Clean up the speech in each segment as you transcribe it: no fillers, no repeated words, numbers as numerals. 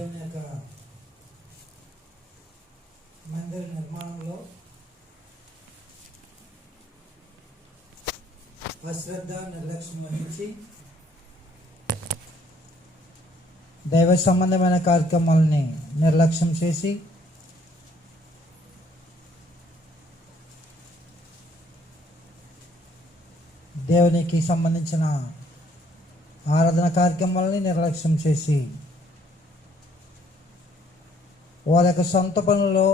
దేవుని యొక్క మందిర నిర్మాణంలో అశ్రద్ధ నిర్లక్ష్యం వహించి దైవ సంబంధమైన కార్యక్రమాలని నిర్లక్ష్యం చేసి దేవునికి సంబంధించిన ఆరాధన కార్యక్రమాలని నిర్లక్ష్యం చేసి వాళ్ళ యొక్క సొంత పనుల్లో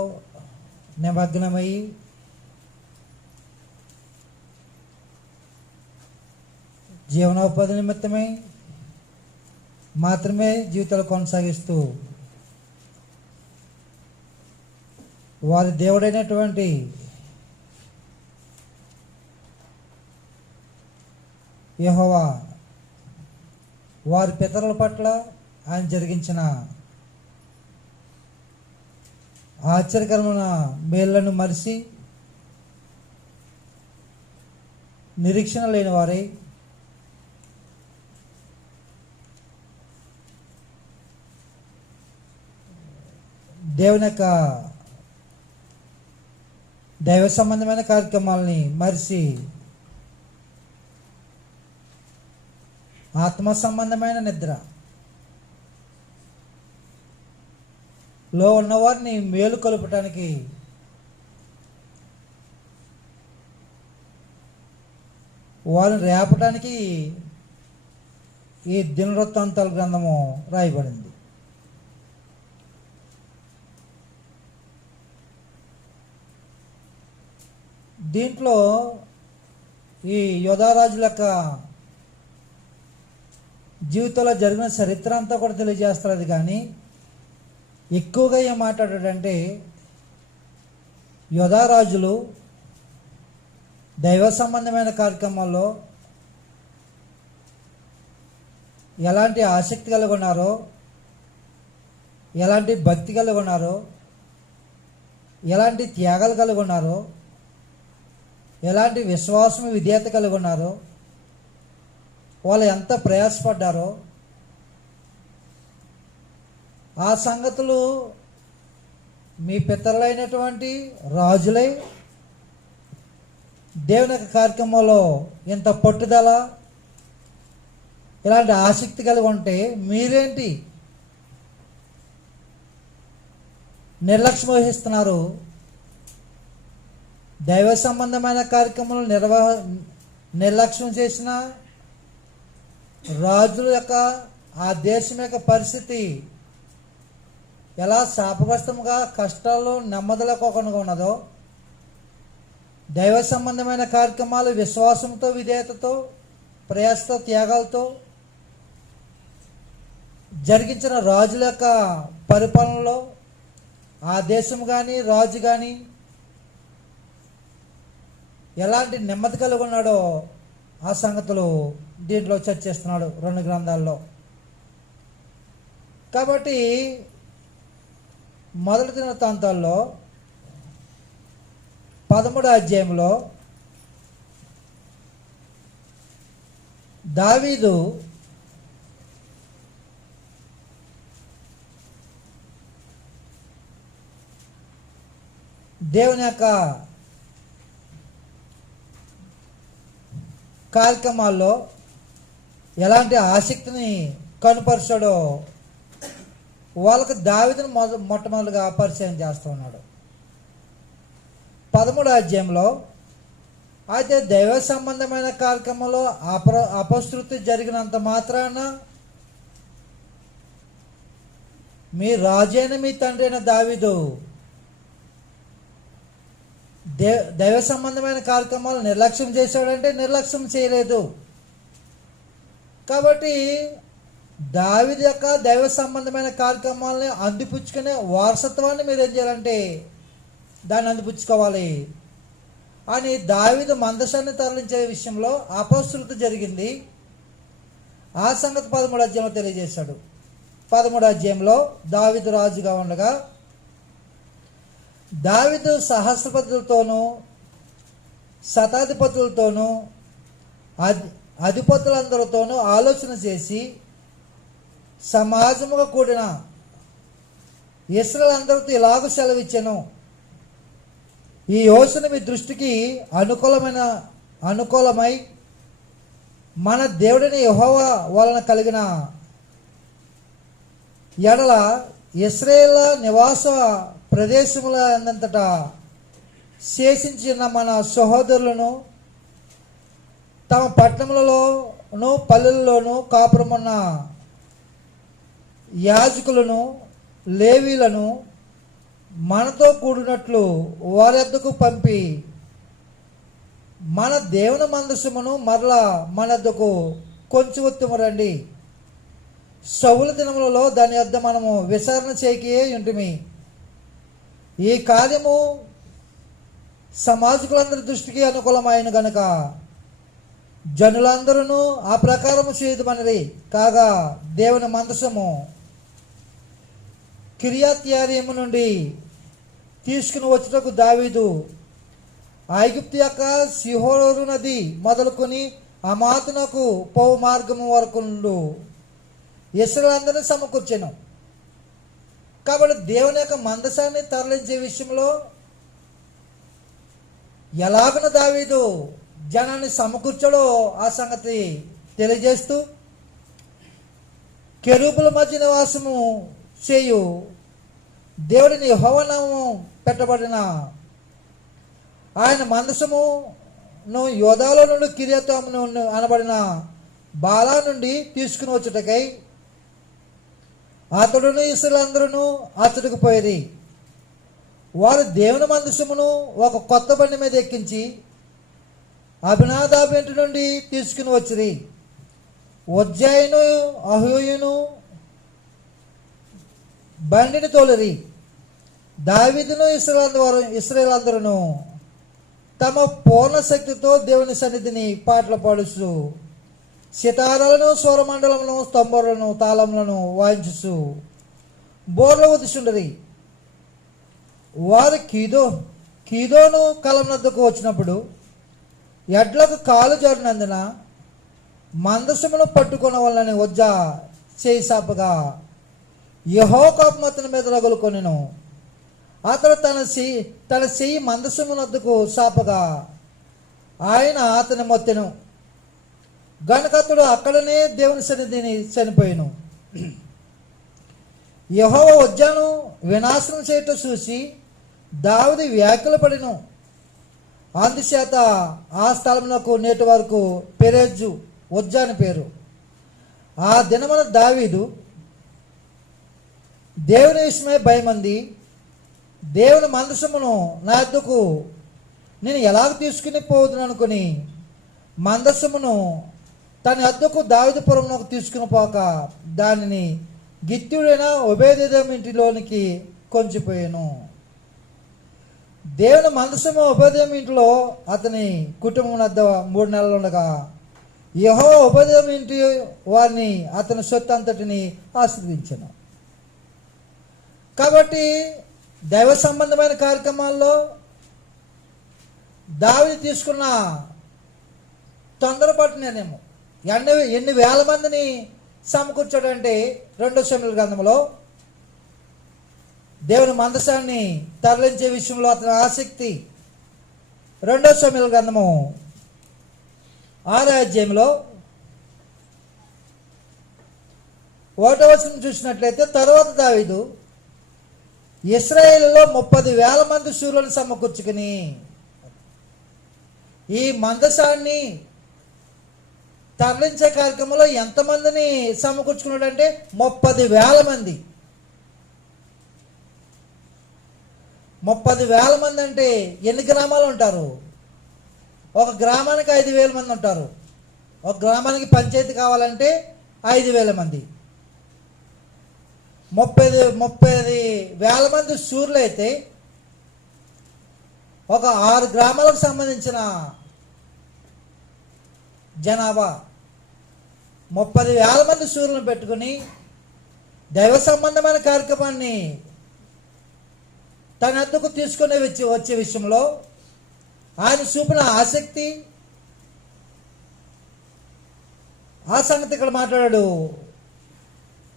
నిమగ్నమై జీవనోపాధి నిమిత్తమై మాత్రమే జీవితాలు కొనసాగిస్తూ వారి దేవుడైనటువంటి యెహోవా వారి పితరుల పట్ల ఆయన జరిగించిన ఆశ్చర్యకరమైన మేళ్లను మరిచి నిరీక్షణ లేని వారై దేవుని యొక్క దైవ సంబంధమైన కార్యక్రమాలని మరిచి ఆత్మ సంబంధమైన నిద్ర లో ఉన్నవారిని మేలు కలుపటానికి వారిని రేపటానికి ఈ దినవృత్తాంతాల గ్రంథము రాయబడింది. దీంట్లో ఈ యోధారాజుల యొక్క జీవితంలో జరిగిన చరిత్ర అంతా కూడా తెలియజేస్తారు. అది కానీ ఎక్కువగా ఏం మాట్లాడాడంటే యోధారాజులు దైవ సంబంధమైన కార్యక్రమాల్లో ఎలాంటి ఆసక్తి కలిగి ఉన్నారో, ఎలాంటి భక్తి కలిగి ఉన్నారో, ఎలాంటి త్యాగాలు కలిగి ఉన్నారో, ఎలాంటి విశ్వాసం విధేయత కలిగి ఉన్నారో, వాళ్ళు ఎంత ప్రయాసపడ్డారో ఆ సంగతులు మీ పితరులైనటువంటి రాజులై దేవుని యొక్క కార్యక్రమంలో ఇంత పట్టుదల ఇలాంటి ఆసక్తి కలిగి ఉంటే మీరేంటి నిర్లక్ష్యం వహిస్తున్నారు? దైవ సంబంధమైన కార్యక్రమాలు నిర్లక్ష్యం చేసిన రాజుల యొక్క ఆ దేశం యొక్క పరిస్థితి ఎలా శాపగ్రస్తముగా కష్టాలు నెమ్మదిలేకోకుండా ఉన్నదో, దైవ సంబంధమైన కార్యక్రమాలు విశ్వాసంతో విధేయతతో ప్రయాసతో త్యాగాలతో జరిగించిన రాజుల యొక్క పరిపాలనలో ఆ దేశం కానీ రాజు కానీ ఎలాంటి నెమ్మది కలిగి ఉన్నాడో ఆ సంగతులు దీంట్లో చర్చిస్తున్నాడు 2 గ్రంథాల్లో. కాబట్టి మొదటి దినవృత్తాంతాల్లో 13వ అధ్యాయంలో దావీదు దేవుని యొక్క కార్యక్రమాల్లో ఎలాంటి ఆసక్తిని కనుపరిచాడో వాళ్ళకు దావీదును మొట్టమొదటిగా పరిచయం చేస్తూ ఉన్నాడు. 13వ అధ్యాయంలో అయితే దైవ సంబంధమైన కార్యక్రమంలో అపశృతి జరిగినంత మాత్రాన మీ రాజైన మీ తండ్రి అయిన దావీదు దైవ సంబంధమైన కార్యక్రమాలు నిర్లక్ష్యం చేశాడంటే నిర్లక్ష్యం చేయలేదు. కాబట్టి దావీదు యొక్క దైవ సంబంధమైన కార్యక్రమాలని అందిపుచ్చుకునే వారసత్వాన్ని మీరు ఏం చేయాలంటే దాన్ని అందిపుచ్చుకోవాలి అని దావీదు మందసాన్ని తరలించే విషయంలో అపశృతి జరిగింది. ఆ సంగతి 13వ అధ్యాయంలో తెలియజేశాడు. 13వ అధ్యాయంలో దావీదు రాజుగా ఉండగా దావీదు సహస్రపతులతోనూ శతాధిపతులతోనూ అధిపతులందరితోనూ ఆలోచన చేసి సమాజముగా కూడిన ఇశ్రాయేలు అందరితో ఇలాగ సెలవిచ్చెను, ఈ యోచన మీ దృష్టికి అనుకూలమై మన దేవుడిని యెహోవా వలన కలిగిన ఎడల ఇశ్రాయేలు నివాస ప్రదేశముల అంతటా శేషించిన మన సహోదరులను తమ పట్టణములలోను పల్లెల్లోనూ కాపురమున్న యాజకులను లేవీలను మనతో కూడినట్లు వారి వద్దకు పంపి మన దేవుని మందసమును మరలా మన వద్దకు కొంచెం రండి. సౌలు దినములలో దాని వద్ద మనము విచారణ చేయకే ఉంటిమి. ఈ కార్యము సమాజకులందరి దృష్టికి అనుకూలమైన గనుక జనులందరూ ఆ ప్రకారము చేయదుమనిరి. కాగా దేవుని మందసము కిర్యత్యారీము నుండి తీసుకుని వచ్చుటకు దావీదు ఐగుప్తు యొక్క సిహోరు నది మొదలుకొని అమాతునకు పోవు మార్గము వరకు ఇశ్రాయేలులందరినీ సమకూర్చెను. కాబట్టి దేవుని యొక్క మందసాన్ని తరలించే విషయంలో ఎలాగన దావీదు జనాన్ని సమకూర్చడో ఆ సంగతి తెలియజేస్తూ, కెరూబుల మధ్య నివాసము చేయు దేవుడిని యెహోవా నామము పెట్టబడిన ఆయన మందసమును యోధాలో నుండి కిర్యతాము అనబడిన బాలా నుండి తీసుకుని వచ్చుటకై అతడును ఇశ్రాయేలులందరూ అతడికి పోయేది. వారు దేవుని మందసమును ఒక కొత్త బండి మీద ఎక్కించి అభినాదాబు ఇంటి నుండి తీసుకుని వచ్చిరి. ఉజ్జాయిను అహూయును బండిని తోలిరి. దావీదును ఇశ్రాయేలులందరూ తమ పూర్ణ శక్తితో దేవుని సన్నిధిని పాటలు పాడుచు సితారాలను స్వరమండలములను స్తంభాలను తాళములను వాయించుచు బోర్లు ఉదిచుండరి. వారు కీదోను కలం వద్దకు వచ్చినప్పుడు ఎడ్లకు కాలు జారినందున మందసమును పట్టుకున్న వాళ్ళని వజ్జా చేయి సాపగా యెహోవా కోపం అతని మీద రగులుకొనెను. అతడు తన చెయ్యి మందసమున వద్దకు సాపగా ఆయన అతని మొత్తెను. గనుక అతడు అక్కడనే దేవుని సన్నిధిని చనిపోయాను. యెహోవా వజ్జాను వినాశనం చేయటం చూసి దావీదు వ్యాకుల పడెను. అందుచేత ఆ స్థలమునకు నేటి వరకు పెరెజు వజ్జా అని పేరు. ఆ దినమున దావీదు దేవుని విషయమై భయమంది, దేవుని మందసమును నా యొద్దకు నేను ఎలాగ తీసుకుని పోవద్దును అనుకుని మందసమును తన యొద్దకు దావీదుపురమునకు తీసుకుని పోక దానిని గిత్యుడైన ఒబేదెదోము ఇంటిలోనికి కొంచిపోయాను. దేవుని మందసము ఒబేదెదోము ఇంటిలో అతని కుటుంబం వద్ద 3 నెలలు ఉండగా యెహోవా ఒబేదెదోము ఇంటి వారిని అతని సొత్తు అంతటిని ఆశీర్వదించెను. కాబట్టి దైవ సంబంధమైన కార్యక్రమాల్లో దావీదు తీసుకున్న తొందరపాటు నిర్ణయం ఎన్ని వేల మందిని సమకూర్చాడంటే 2 సమూయేలు గ్రంథంలో దేవుని మందసాన్ని తరలించే విషయంలో అతని ఆసక్తి. 2 సమూయేలు గ్రంథము 6వ అధ్యాయంలో 1వ వచనం చూసినట్లయితే, తరువాత దావీదు ఇశ్రాయేలులో 30,000 మంది శూరులను సమకూర్చుకుని ఈ మందసాన్ని తరలించే కార్యక్రమంలో ఎంతమందిని సమకూర్చుకున్నాడంటే 30,000 మంది. 30,000 మంది అంటే ఎన్ని గ్రామాలు ఉంటారు? ఒక గ్రామానికి 5,000 మంది ఉంటారు. ఒక గ్రామానికి పంచాయతీ కావాలంటే 5,000 మంది. 30,000 మంది శూరులు అయితే ఒక 6 గ్రామాలకు సంబంధించిన జనాభా 30,000 మంది శూరులను పెట్టుకుని దైవ సంబంధమైన కార్యక్రమాన్ని తన వద్దకు తీసుకునే వచ్చే విషయంలో ఆయన చూపిన ఆసక్తి, ఆ సంగతి ఇక్కడ మాట్లాడాడు.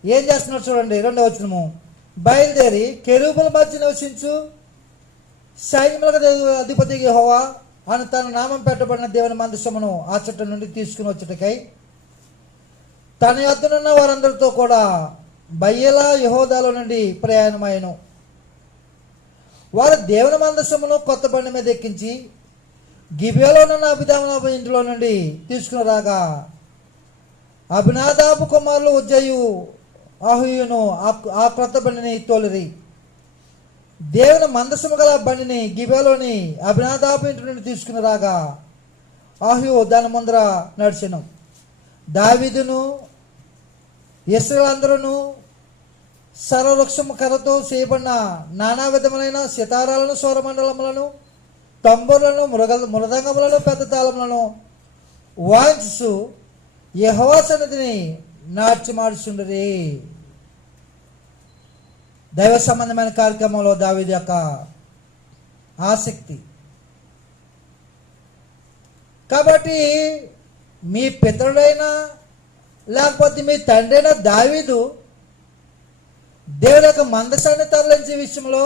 ఏం చేస్తున్నాడు చూడండి, 2వ వచనము. బయలుదేరి కెరూబుల మధ్య నివసించు సైన్యములకు అధిపతి యెహోవా అని తన నామం పెట్టబడిన దేవుని మందసమును ఆ చుట్ట నుండి తీసుకుని వచ్చుటకై తన యొద్దనున్న వారందరితో కూడా బయలా యెహూదాలో నుండి ప్రయాణమాయను. వారు దేవుని మందసమును కొత్త బండి మీద ఎక్కించి గిబియాలో ఉన్న అభిదాము ఇంటిలో నుండి తీసుకుని రాగా అభినాదాబు కుమారులు ఉజ్జయు అహుయును ఆ క్రొత్త బండిని తోలిరి. దేవుని మందసము గల బండిని గిబియాలోని అభినాదాబు ఇంటి నుండి తీసుకుని రాగా అహు దాని ముందర నడిచెను. దావీదును ఇశ్రాయేలులందరూ సర్వవృక్షము కర్రతో చేయబడిన నానా విధములైన సితారాలను, స్వరమండలములను, తంబులను, మృదంగములను, పెద్ద తాళములను వాయించు యెహోవా సన్నిధిని నాట్యమాడుచుండిరి. దైవ సంబంధమైన కార్యక్రమంలో దావీదు యొక్క ఆసక్తి. కాబట్టి మీ పితరుడైనా లేకపోతే మీ తండ్రి అయినా దావీదు దేవుని యొక్క మందసాన్ని తరలించే విషయంలో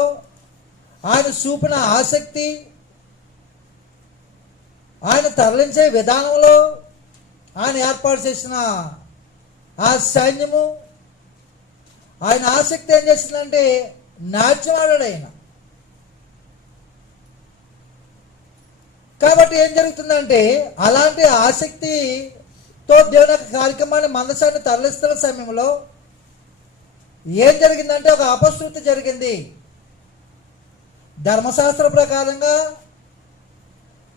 ఆయన చూపిన ఆసక్తి, ఆయన తరలించే విధానంలో ఆయన ఏర్పాటు చేసిన ఆ సైన్యము, ఆయన ఆసక్తి ఏం చేసిందంటే నాట్యం ఆడాడు ఆయన. కాబట్టి ఏం జరుగుతుందంటే అలాంటి ఆసక్తితో దేవుని యొక్క కార్యక్రమాన్ని మందసాన్ని తరలిస్తున్న సమయంలో ఏం జరిగిందంటే ఒక అపశృతి జరిగింది. ధర్మశాస్త్ర ప్రకారంగా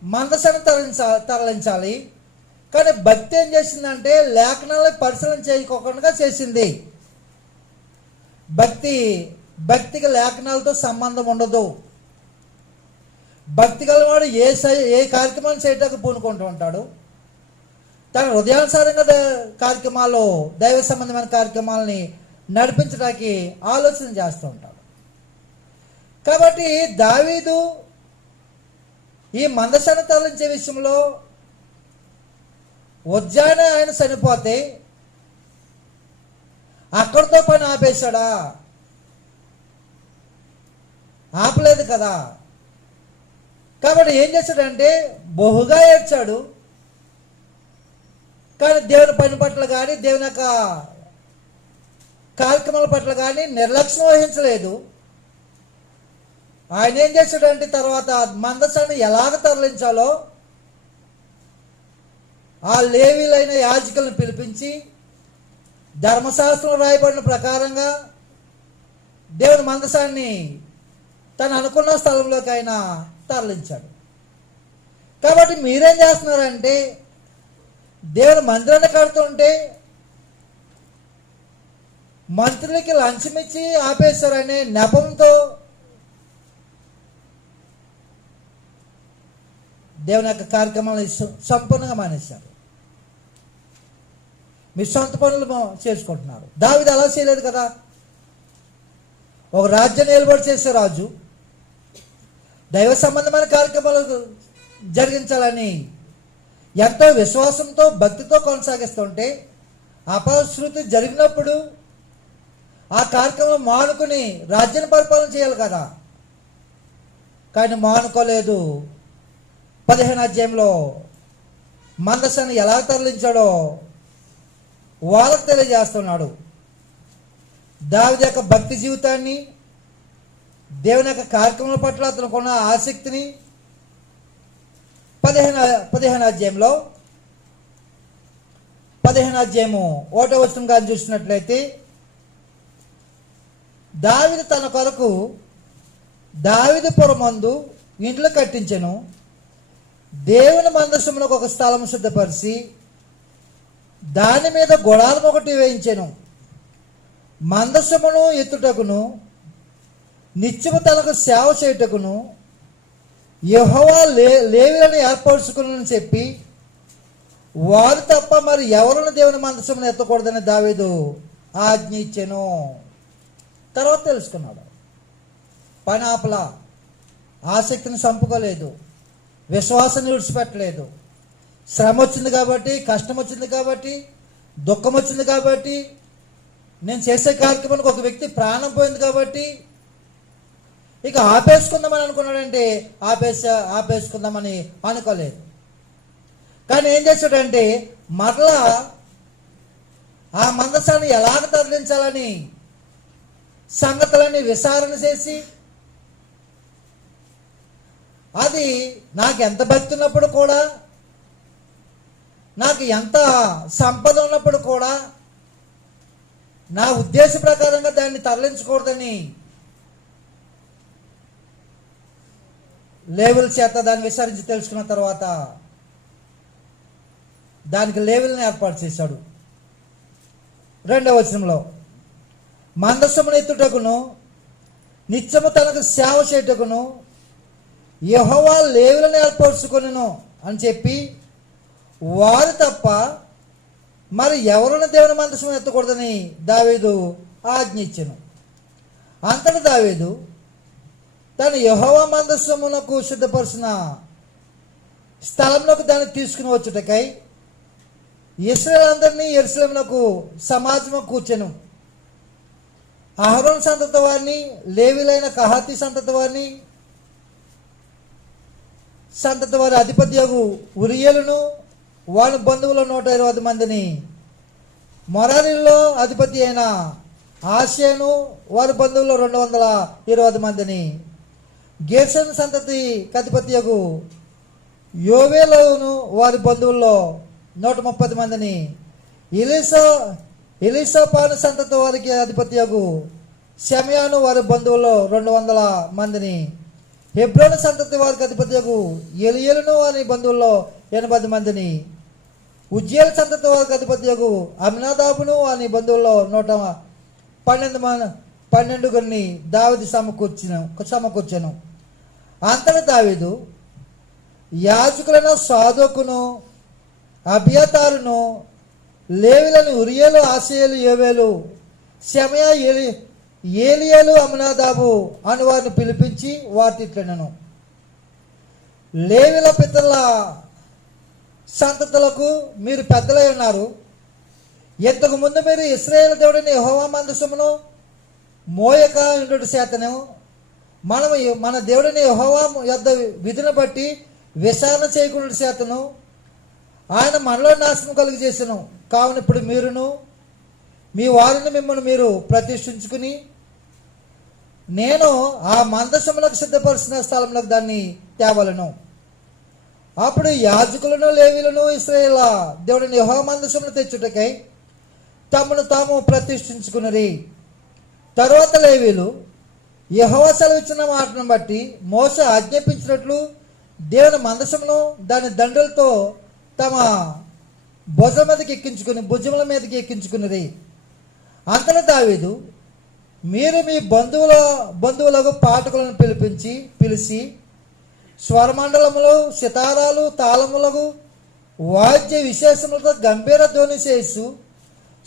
మందసాన్ని తరలించాలి, కానీ భక్తి ఏం చేసిందంటే లేఖనాలను పరిశీలన చేయకోకుండా చేసింది. భక్తికి లేఖనాలతో సంబంధం ఉండదు. భక్తి గలవాడు ఏ కార్యక్రమాన్ని చేయడానికి పూనుకుంటూ ఉంటాడు. తన హృదయానుసారంగా కార్యక్రమాలు, దైవ సంబంధమైన కార్యక్రమాలని నడిపించడానికి ఆలోచన చేస్తూ ఉంటాడు. కాబట్టి దావీదు ఈ మందసాన్ని తరలించే విషయంలో ఉజ్జానే ఆయన చనిపోతే అక్కడితో పని ఆపేశాడా? ఆపలేదు కదా. కాబట్టి ఏం చేశాడంటే బహుగా ఏడ్చాడు. కానీ దేవుని పని పట్ల కానీ దేవుని యొక్క కార్యక్రమాల పట్ల కానీ నిర్లక్ష్యం వహించలేదు. ఆయన ఏం చేశాడంటే తర్వాత మందసాన్ని ఎలాగ తరలించాలో ఆ లేవీలైన యాజకులను పిలిపించి ధర్మశాస్త్రం రాయబడిన ప్రకారంగా దేవుని మందసాన్ని తను అనుకున్న స్థలంలోకి ఆయన తరలించాడు. కాబట్టి మీరేం చేస్తున్నారంటే దేవుని మందిరాన్ని కడుతుంటే మంత్రులకి లంచం ఇచ్చి ఆపేశారనే నెపంతో దేవుని యొక్క కార్యక్రమాలను సంపూర్ణంగా మానేశారు. మీ సొంత పనులు చేసుకుంటున్నారు. దావీదు అలా చేయలేదు కదా. ఒక రాజ్యాన్ని ఏలుబడి చేసే రాజు దైవ సంబంధమైన కార్యక్రమాలు జరిగించాలని ఎంతో విశ్వాసంతో భక్తితో కొనసాగిస్తుంటే అపశృతి జరిగినప్పుడు ఆ కార్యక్రమం మానుకుని రాజ్యాన్ని పరిపాలన చేయాలి కదా. కానీ మానుకోలేదు. 15వ అధ్యాయంలో మందసాన్ని ఎలా తరలించాడో వాళ్ళకు తెలియజేస్తున్నాడు. దావీదు యొక్క భక్తి జీవితాన్ని, దేవుని యొక్క కార్యక్రమాల పట్ల అతనుకున్న ఆసక్తిని 15వ అధ్యాయంలో 15వ అధ్యాయము 1వ వచనం గాని చూసినట్లయితే దావీదు తన కొరకు దావీదుపురమందు ఇండ్లు కట్టించెను. దేవుని మందసమునకు ఒక స్థలం సిద్ధపరిచి దాని మీద గుడారం ఒకటి వేయించెను. మందసమును ఎత్తుటకును నిత్యము తనకు సేవ చేయుటకును యెహోవా లేవీయులను ఏర్పరచుకుని చెప్పి వారు తప్ప మరి ఎవరును దేవుని మందసమును ఎత్తకూడదని దావీదు ఆజ్ఞ ఇచ్చెను. తర్వాత తెలుసుకున్నాడు. పని ఆపలా, ఆసక్తిని చంపుకోలేదు, విశ్వాసాన్ని విడిచిపెట్టలేదు. శ్రమ వచ్చింది కాబట్టి, కష్టం వచ్చింది కాబట్టి, దుఃఖం వచ్చింది కాబట్టి నేను చేసే కార్యక్రమానికి ఒక వ్యక్తి ప్రాణం పోయింది కాబట్టి ఇక ఆపేసుకుందామని అనుకున్నాడంటే ఆపేసుకుందామని అనుకోలేదు. కానీ ఏం చేశాడంటే మరలా ఆ మందసాన్ని ఎలాగ తరలించాలని సంగతులని విచారణ చేసి, అది నాకు ఎంత భక్తి ఉన్నప్పుడు కూడా, నాకు ఎంత సంపద ఉన్నప్పుడు కూడా నా ఉద్దేశ ప్రకారంగా దాన్ని తరలించకూడదని లేవుల చేత దాన్ని విచారించి తెలుసుకున్న తర్వాత దానికి లేవుల్ని ఏర్పాటు చేశాడు. 2వ వచనంలో, మందసమును ఎత్తుటకును నిత్యము తనకు సేవ చేయుటకును యెహోవా లేవులను ఏర్పరచుకొనెను అని చెప్పి, వారు తప్ప మరి ఎవరున్న దేవుని మందసం ఎత్తకూడదని దావీదు ఆజ్ఞ ఇచ్చెను. అంతటి దావీదు తన యెహోవా మందసమునకు సిద్ధపరిచిన స్థలంలోకి దాన్ని తీసుకుని వచ్చుటకై ఇశ్రాయేలందరినీ యెరూషలేమునకు సమాజము కూర్చెను. అహరోను సంతతి వారిని, లేవీలైన కహాతీ సంతతి వారి అధిపత్యగు ఉరియలును వారి బంధువుల 120 మందిని, మొరారీలో అధిపతి అయిన ఆశేను వారి బంధువులు 220 మందిని, గేర్షోను సంతతి అధిపత్యగు యోవేలును వారి బంధువుల్లో 130 మందిని, ఎలీసాపాను సంతతి వారికి అధిపత్యగు షెమయాను వారి బంధువుల్లో 200 మందిని, హెబ్రోను సంతతి వారికి అధిపత్యగు ఎలియేలును వారి బంధువుల్లో 80 మందిని, ఉజ్జేల్ సంతతి వారికి అధిపత్యగు అమినాదాబును వారి బంధువుల్లో 112 దావీదు సమకూర్చెను. అంతటి దావీదు యాజకులైన సాదోకును అబియతారును, లేవీలను ఉరియేలు, ఆశేలు, యోవేలు, షెమయా, ఏలియేలు, అమినాదాబు అని వారిని పిలిపించి వారితో ఇట్లనెను, లేవీల పితరుల సంతతులకు మీరు పెద్దలై ఉన్నారు. ఇంతకు ముందు మీరు ఇశ్రాయేలు దేవుడిని యెహోవా మందసమును మోయక ఉండుట చేతను మనము మన దేవుడిని యెహోవా యొద్ద విధిని బట్టి విచారణ చేయకుండా చేతను ఆయన మనలో నాశనం కలుగు చేసెను. కావున ఇప్పుడు మీరును మీ వారిని మిమ్మల్ని మీరు ప్రతిష్ఠించుకుని నేను ఆ మందసములకు సిద్ధపరిచిన స్థలంలోకి దాన్ని తేవలను. అప్పుడు యాజకులను, లేవీలను ఇశ్రాయేలు దేవుడిని యెహోవా మందసమును తెచ్చుటకై తమను తాము ప్రతిష్ఠించుకున్నది. తరువాత లేవీలు యెహోవా సెలవిచ్చిన మాటను బట్టి మోషే ఆజ్ఞాపించినట్లు దేవుని మందసమును దాని దండలతో తమ భుజముల మీదకి ఎక్కించుకున్నది. అంతలో దావీదు, మీరు మీ బంధువులకు పాఠకులను పిలిచి స్వరమండలములు, సితారాలు, తాళములకు వాద్య విశేషములతో గంభీర ధ్వని చేస్తూ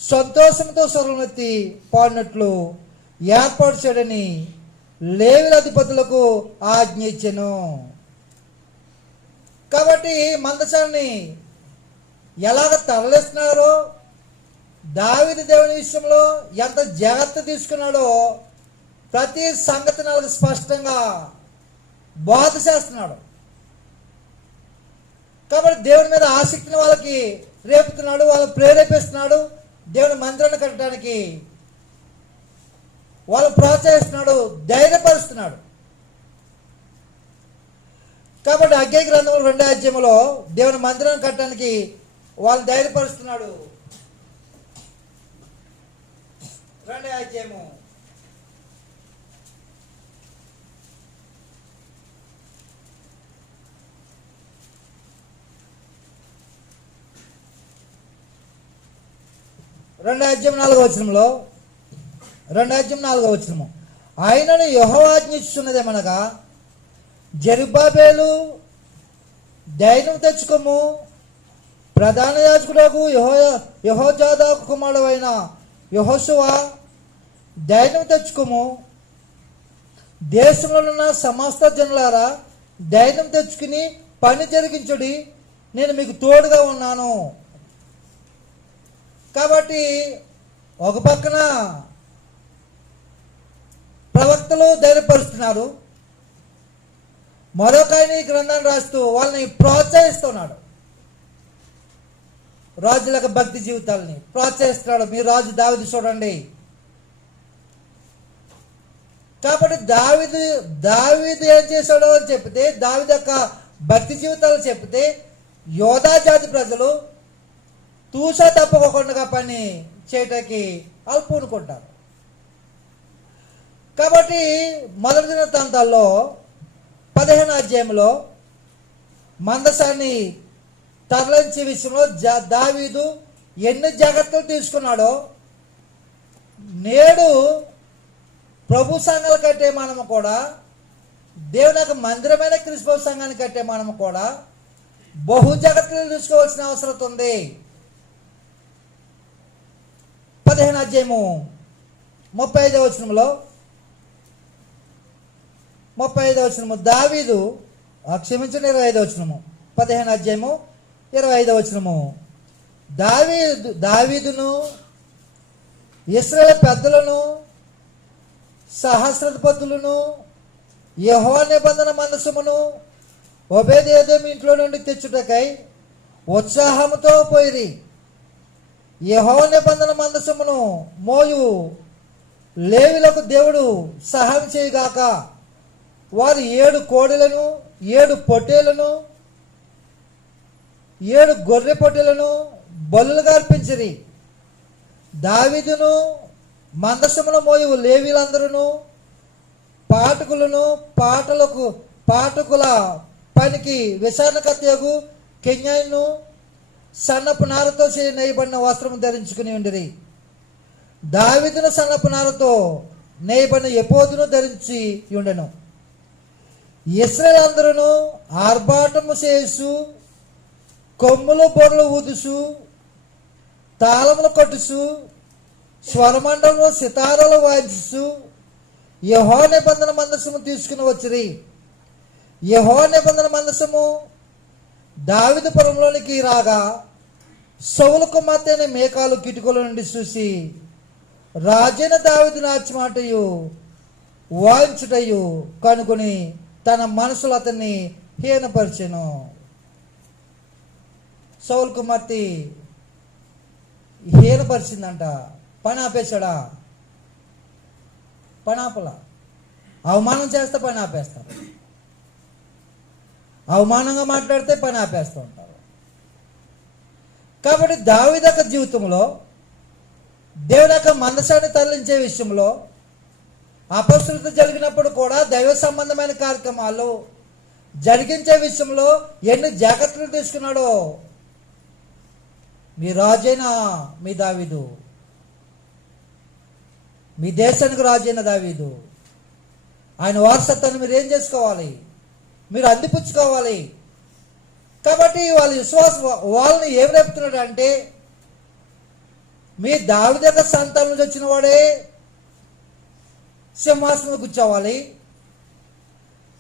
సంతోషంతో స్వరమెత్తి పాడినట్లు ఏర్పాటు చేయడని లేవీల అధిపతులకు ఆజ్ఞ ఇచ్చెను. కాబట్టి మందసాన్ని ఎలాగ తరలిస్తున్నారో, దావీదు దేవుని విషయంలో ఎంత జాగ్రత్త తీసుకున్నాడో ప్రతి సంగతి నాకు స్పష్టంగా బోధ చేస్తున్నాడు. కాబట్టి దేవుని మీద ఆసక్తిని వాళ్ళకి రేపుతున్నాడు, వాళ్ళని ప్రేరేపిస్తున్నాడు. దేవుని మందిరాన్ని కట్టడానికి వాళ్ళు ప్రోత్సహిస్తున్నాడు, ధైర్యపరుస్తున్నాడు. కాబట్టి హగ్గై గ్రంథంలో 2వ అధ్యాయంలో దేవుని మందిరాన్ని కట్టడానికి వాళ్ళు ధైర్యపరుస్తున్నాడు. 2వ అధ్యాయము 2వ అధ్యాయం 4వ వచనంలో 2వ అధ్యాయం 4వ వచనము, ఆయనను యెహోవా ఆజ్ఞిస్తున్నదేమనగా, జెరుబ్బాబేలు ధైర్యం తెచ్చుకోము, ప్రధాన యాజకుడు యెహోజాదాకు కుమారుడు అయిన యెహోషువ ధైర్యం తెచ్చుకోము, దేశంలో ఉన్న సమస్త జనులారా ధైర్యం తెచ్చుకుని పని జరిగించుడి, నేను మీకు తోడుగా ఉన్నాను. కాబట్టి ఒక పక్కన ప్రవక్తలు ధైర్యపరుస్తున్నారు, మరొక ఆయన ఈ గ్రంథాన్ని రాస్తూ వాళ్ళని ప్రోత్సహిస్తున్నాడు. రాజులకు భక్తి జీవితాలని ప్రోత్సహిస్తున్నాడు. మీ రాజు దావీదు చూడండి. కాబట్టి దావీదు ఏం చేశాడో అని చెప్తే, దావీదు యొక్క భక్తి జీవితాలు చెప్తే యోధా జాతి ప్రజలు తూసా తప్పకుండా పని చేయటానికి వాళ్ళు పూనుకుంటారు. కాబట్టి మొదటి దినవృత్తాంతాల్లో 15వ అధ్యాయంలో మందసాన్ని తరలించే విషయంలో దావీదు ఎన్ని జాగ్రత్తలు తీసుకున్నాడో నేడు ప్రభు సంఘాలు కట్టే మనము కూడా, దేవుని యొక్క మందిరమైన క్రీస్తు సంఘాన్ని కట్టే మనము కూడా బహు జాగ్రత్తలు తీసుకోవాల్సిన అవసరం ఉంది. 15వ అధ్యాయము 35వ వచనంలో 35వ వచనము దావీదు, క్షమించండి 25వ వచనము, 15వ అధ్యాయము 25వ వచనము, దావీదును ఇశ్రాయేలు పెద్దలను సహస్రాధిపతులను యెహోవా నిబంధన మందసమును ఓబేదెదోము ఇంట్లో నుండి తెచ్చుటకై ఉత్సాహముతో పోయిరి. యెహోవా నిబంధన మందసమును మోయు లేవీయులకు దేవుడు సహాయం చేయగాక. వారు 7 కోడెలను 7 పొట్టేలను 7 గొర్రె పొట్టేలను బలులుగా అర్పించిరి. దావీదును మందసమును మోయు లేవీయులందరూ పాటకులను పాటకుల పనికి విచారణకర్తయగు కెన్యాను సన్నపు నారతో నేయబడిన వస్త్రము ధరించుకుని ఉండిరి. దావీదును సన్నపు నారతో నేయబడిన ఎపోదును ధరించి ఉండెను. ఇశ్రాయేలందరూ ఆర్భాటము చేసు కొమ్ములు బొర్రలు ఊదుసు తాళములు కొట్టుసు స్వరమండలము సితారాలు వాయించు యెహోవా నిబంధన మందసము తీసుకుని వచ్చిరి. యెహోవా నిబంధన మందసము దావీదు పురంలోనికి రాగా సౌలు కుమార్తె అయిన మేకాలు కిటికల నుండి చూసి రాజైన దావీదు నాచిమాటయు వాయించుటయు కనుకొని తన మనసులో అతన్ని హీనపరిచెను. సౌలు కుమార్తె హీనపరిచిందంట. పని ఆపేశాడా? పని ఆపలా. అవమానం చేస్తే పని ఆపేస్తారు, అవమానంగా మాట్లాడితే పని ఆపేస్తూ ఉంటారు. కాబట్టి దావీదు యొక్క జీవితంలో దేవుని యొక్క మందసాన్ని తరలించే విషయంలో అపస్తులత జరిగినప్పుడు కూడా దైవ సంబంధమైన కార్యక్రమాలు జరిగించే విషయంలో ఎన్ని జాగ్రత్తలు తీసుకున్నాడో మీ రాజైన మీ దావీదు, మీ దేశానికి రాజైన దావీదు, ఆయన వారసత్వాన్ని మీరు ఏం చేసుకోవాలి? మీరు అందిపుచ్చుకోవాలి. కాబట్టి వాళ్ళ విశ్వాసం వాళ్ళని ఏం రేపుతున్నాడు అంటే, మీ దావీదు యొక్క సంతానం నుంచి వచ్చిన వాడే సింహాసనం కూర్చోవాలి,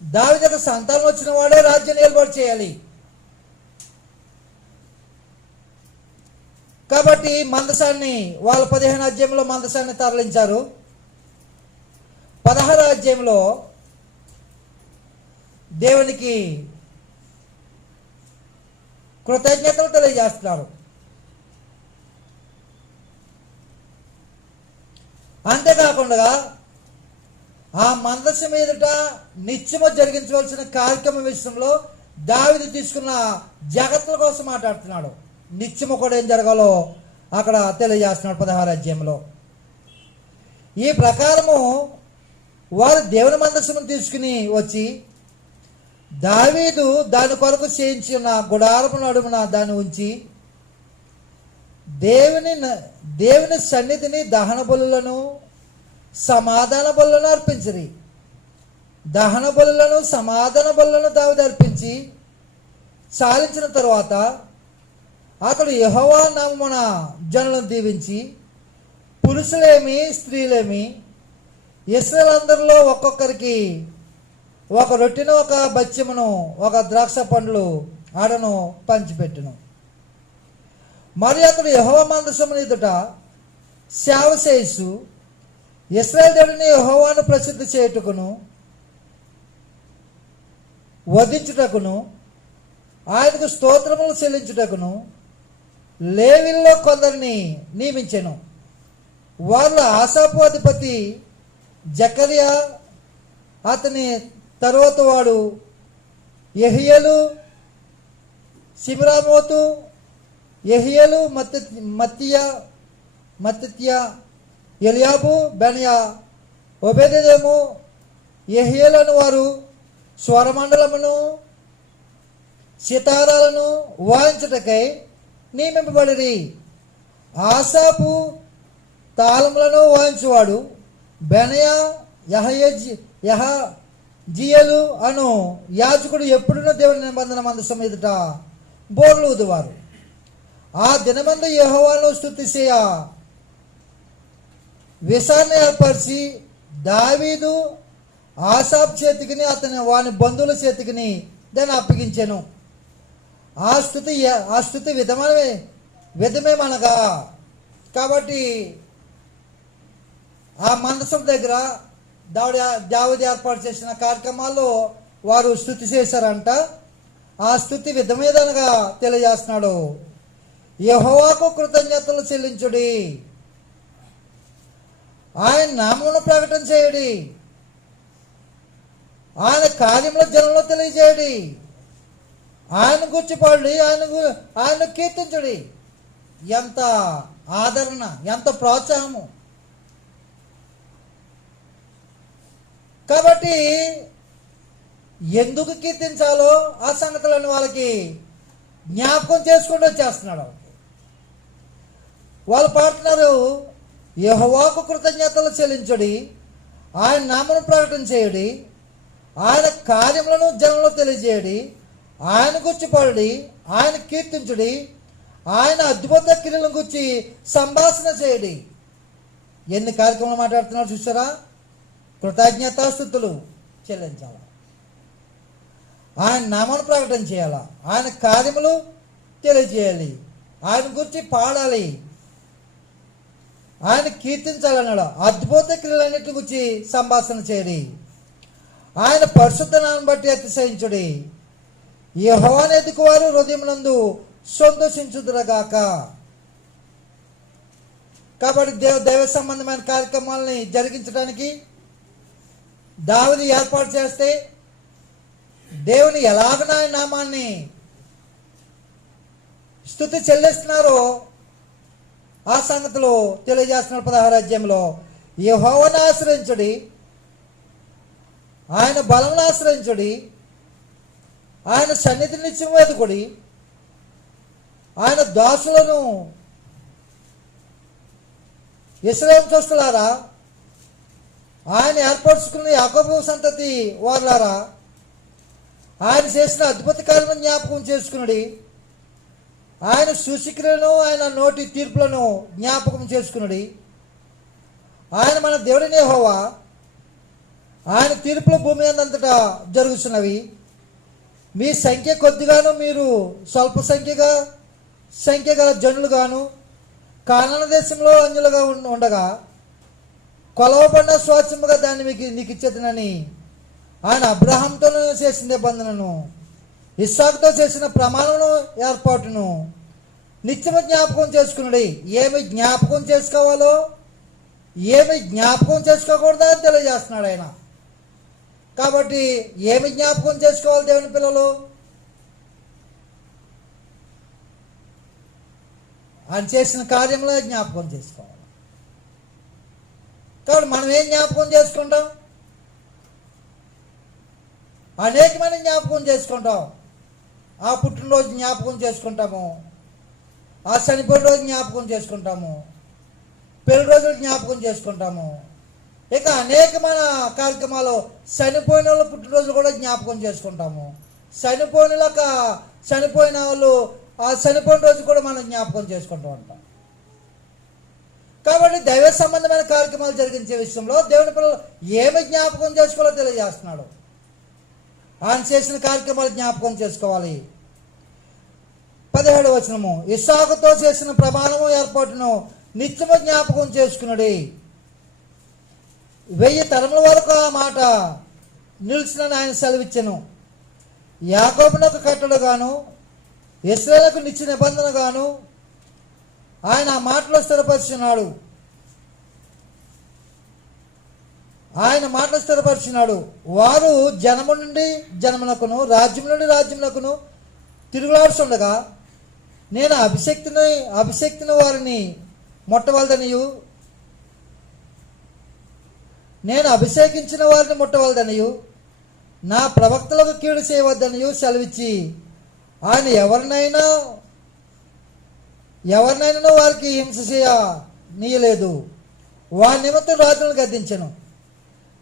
దావీదు యొక్క సంతానం వచ్చిన వాడే రాజ్యాన్ని ఏర్పాటు చేయాలి. కాబట్టి మందసాన్ని వాళ్ళ 15వ అధ్యాయంలో మందసాన్ని తరలించారు. 16వ అధ్యాయంలో దేవునికి కృతజ్ఞతలు తెలియజేస్తున్నారు. అంతేకాకుండా ఆ మందసం మీదట నిత్యము జరిగించవలసిన కార్యక్రమం విషయంలో దావీదు తీసుకున్న జాగ్రత్తల కోసం మాట్లాడుతున్నాడు. నిత్యము కూడా ఏం జరగాలో అక్కడ తెలియజేస్తున్నాడు 16వ అధ్యాయంలో. ఈ ప్రకారము వారు దేవుని మందసమును తీసుకుని వచ్చి దావీదు దాని కొరకు చేయించిన గుడారము నడుమున దాన్ని ఉంచి దేవుని సన్నిధిని దహన బలులను సమాధాన బలులను అర్పించిరి. దహన బలులను సమాధాన బలులను దావీదు అర్పించి చాలించిన తరువాత అతడు యెహోవా నామమున జనులను దీవించి పురుషులేమి స్త్రీలేమి ఇశ్రాయేలందరిలో ఒక్కొక్కరికి ఒక రొట్టెను ఒక బత్యమును ఒక ద్రాక్ష పండ్లు ఆడను పంచిపెట్టును. మరి అతడు యెహోవా మందసమును ఎదుట సేవ చేసు ఇశ్రాయేలు దేవుడిని యెహోవాను ప్రసిద్ధి చేయుటకును వధించుటకును ఆయనకు స్తోత్రములు చెల్లించుటకును లేవీల్లో కొందరిని నియమించెను. వాళ్ళ ఆసాపు అధిపతి జకరియా, అతని తరువాత వాడు యెహీయేలు, సిమ్రామోతు, యెహీయేలు, మత్తిత్యా, ఎలియాబు, బెనయా, ఒబేదెదోము, యెహీయేలు అను వారు స్వరమండలమును సితారాలను వాయించుటకై నియమింపబడిరి. ఆసాపు తాళములను వాయించువాడు, బెనయా, యహజీయేలు అను యాజకుడు ఎప్పుడునూ దేవుని నిబంధన మందసం ఎదుట బోర్లు ఊదువారు. ఆ దినమందు యెహోవాను స్తుతి చేయ విసారణ ఏర్పరిచి దావీదు ఆసాప్ చేతికిని వాని బంధువుల చేతికిని దాన్ని అప్పగించాను. ఆ స్థుతి విధమేమనగా, కాబట్టి ఆ మందసం దగ్గర దావీదు ఏర్పాటు చేసిన కార్యక్రమాల్లో వారు స్థుతి చేశారంట. ఆ స్థుతి విధమేదనగా తెలియజేస్తున్నాడు. యెహోవాకు కృతజ్ఞతలు చెల్లించుడి, ఆయన నామమును ప్రకటన చేయుడి, ఆయన కార్యముల జనంలో తెలియజేయడి, ఆయన గురించి పాడి ఆయన కీర్తించుడి. ఎంత ఆదరణ, ఎంత ప్రోత్సాహము. కాబట్టి ఎందుకు కీర్తించాలో ఆ సంగతులను వాళ్ళకి జ్ఞాపకం చేసుకుంటూ వచ్చేస్తున్నాడు. వాళ్ళు పాడుతున్నారు, యెహోవాకు కృతజ్ఞతలు చెల్లించుడి, ఆయన నామమును ప్రకటన చేయుడి, ఆయన కార్యములను జనంలో తెలియజేయడి, ఆయన గురించి పాడుడి, ఆయన కీర్తించుడి, ఆయన అద్భుత క్రియలను గురించి సంభాషణ చేయడి. ఎన్ని కార్యక్రమాలు మాట్లాడుతున్నారు చూసారా? కృతజ్ఞతాస్తుతులు చెల్లించాల, ఆయన నామాన్ని ప్రకటన చేయాలా, ఆయన కార్యములు తెలియజేయాలి, ఆయన గురించి పాడాలి, ఆయన కీర్తించాలన్నాడు. అద్భుత క్రియలన్నిటి గురించి సంభాషణ చేయడి, ఆయన పరిశుద్ధ నామమును బట్టి అతిశయించుడి, యెహోవాను ఎదుకువారు హృదయమునందు సంతోషించుదురుగాక. కాబట్టి దైవ సంబంధమైన కార్యక్రమాలని జరిగించడానికి దావీదు ఏర్పాటు చేస్తే దేవుని ఎలాగన ఆయన నామాన్ని స్తుతి చెల్లిస్తున్నారో ఆ సంగతులు తెలియజేస్తున్నారు. 16వ అధ్యాయంలో యెహోవాను ఆశ్రయించుడి, ఆయన బలమును ఆశ్రయించుడి, ఆయన సన్నిధిని నిత్యము వెతుకుడి, ఆయన దాసులను ఇశ్రాయేలు వంశస్థులారా, ఆయన ఏర్పరచుకున్న యాకోబు సంతతి వారులారా, ఆయన చేసిన అద్భుత కార్యములను జ్ఞాపకం చేసుకునుడి, ఆయన సూచక్రియలను ఆయన నోటి తీర్పులను జ్ఞాపకం చేసుకునుడి. ఆయన మన దేవుడిని యెహోవా, ఆయన తీర్పులు భూమి అంతటా జరుగుతున్నవి. మీ సంఖ్య కొద్దిగాను మీరు స్వల్ప సంఖ్య గల జనులుగాను కానాను దేశంలో అన్యులుగా ఉండగా కొలవబడిన స్వాస్థ్యముగా దాన్ని నీకు ఇచ్చేదనని ఆయన అబ్రహాంతో చేసిన నిబంధనను, ఇస్సాకుతో చేసిన ప్రమాణమును ఏర్పాటును నిత్యము జ్ఞాపకం చేసుకున్నాడు. ఏమి జ్ఞాపకం చేసుకోవాలో ఏమి జ్ఞాపకం చేసుకోకూడదా అని తెలియజేస్తున్నాడు ఆయన. కాబట్టి ఏమి జ్ఞాపకం చేసుకోవాలి దేవుని పిల్లలు? ఆయన చేసిన కార్యంలో జ్ఞాపకం చేసుకోవాలి. కాబట్టి మనం ఏం జ్ఞాపకం చేసుకుంటాం? అనేకమైన జ్ఞాపకం చేసుకుంటాం. ఆ పుట్టినరోజు జ్ఞాపకం చేసుకుంటాము, ఆ చనిపోయిన రోజు జ్ఞాపకం చేసుకుంటాము, పెళ్లి రోజులు జ్ఞాపకం చేసుకుంటాము. ఇక అనేకమైన కార్యక్రమాలు, చనిపోయిన వాళ్ళు పుట్టినరోజులు కూడా జ్ఞాపకం చేసుకుంటాము. చనిపోయిన వాళ్ళు ఆ చనిపోయిన రోజు కూడా మనం జ్ఞాపకం చేసుకుంటూ ఉంటాం. కాబట్టి దైవ సంబంధమైన కార్యక్రమాలు జరిగించే విషయంలో దేవుని పిల్లలు ఏమి జ్ఞాపకం చేసుకోవాలో తెలియజేస్తున్నాడు. ఆయన చేసిన కార్యక్రమాలు జ్ఞాపకం చేసుకోవాలి. 17వ వచనము, ఇస్సాకుతో చేసిన ప్రమాణము ఏర్పాటును నిత్యము జ్ఞాపకం చేసుకున్నాడు. 1000 తరముల వరకు ఆ మాట నిలిచినని ఆయన సెలవిచ్చెను. యాకోబునకు కట్టడగాను ఇశ్రాయేలుకు నిత్య నిబంధనగాను ఆయన ఆ మాటలో స్థిరపరిచినాడు. వారు జనము నుండి జనమునకును రాజ్యం నుండి రాజ్యమునకును తిరుగులాడుచుండగా నేను అభిషక్తిని వారిని ముట్టవలదనియు నేను అభిషేకించిన వారిని ముట్టవలదనియు నా ప్రవక్తలకు కీడు చేయవద్దనియు సెలవిచ్చి ఆయన ఎవరినైనా వారికి హింస చేయ నీయలేదు. వారి నిమిత్తం రాజులను గద్దించెను.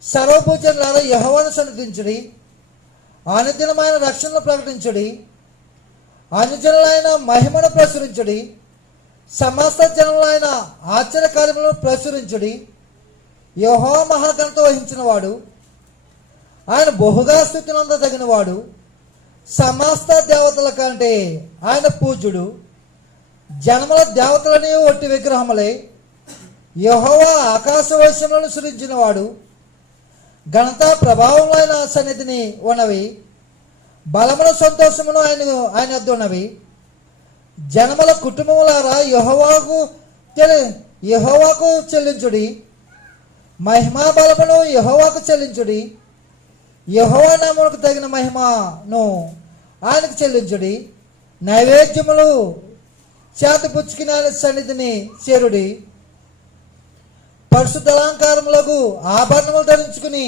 సర్వభూజనులారా యెహోవాను సన్నిధించుడి, అనుదినమైన రక్షణను ప్రకటించుడి, అనుజనులైన మహిమను ప్రచురించుడి, సమస్త జనులైన ఆశ్చర్యకార్యములను ప్రచురించుడి. యెహోవా మహాఘనత వహించిన వాడు, ఆయన బహుగా స్తుతినందదగిన వాడు, సమస్త దేవతల కంటే ఆయన పూజ్యుడు. జనముల దేవతలని ఒట్టి విగ్రహములే. యెహోవా ఆకాశ వైశ్యములను సృజించిన వాడు, ఘనత ప్రభావములైన సన్నిధిని ఉన్నవి, బలముల సంతోషమును ఆయన వద్ద ఉన్నవి. జనముల కుటుంబములారా యెహోవాకు చెల్లించుడి, మహిమా బలమును యెహోవాకు చెల్లించుడి. యెహోవా నామమునకు తగిన మహిమను ఆయనకు చెల్లించుడి. నైవేద్యములు చేతపుచ్చుకుని ఆయన సన్నిధిని చేరుడి. పరిశుద్ధాలంకారములకు ఆభరణములు ధరించుకుని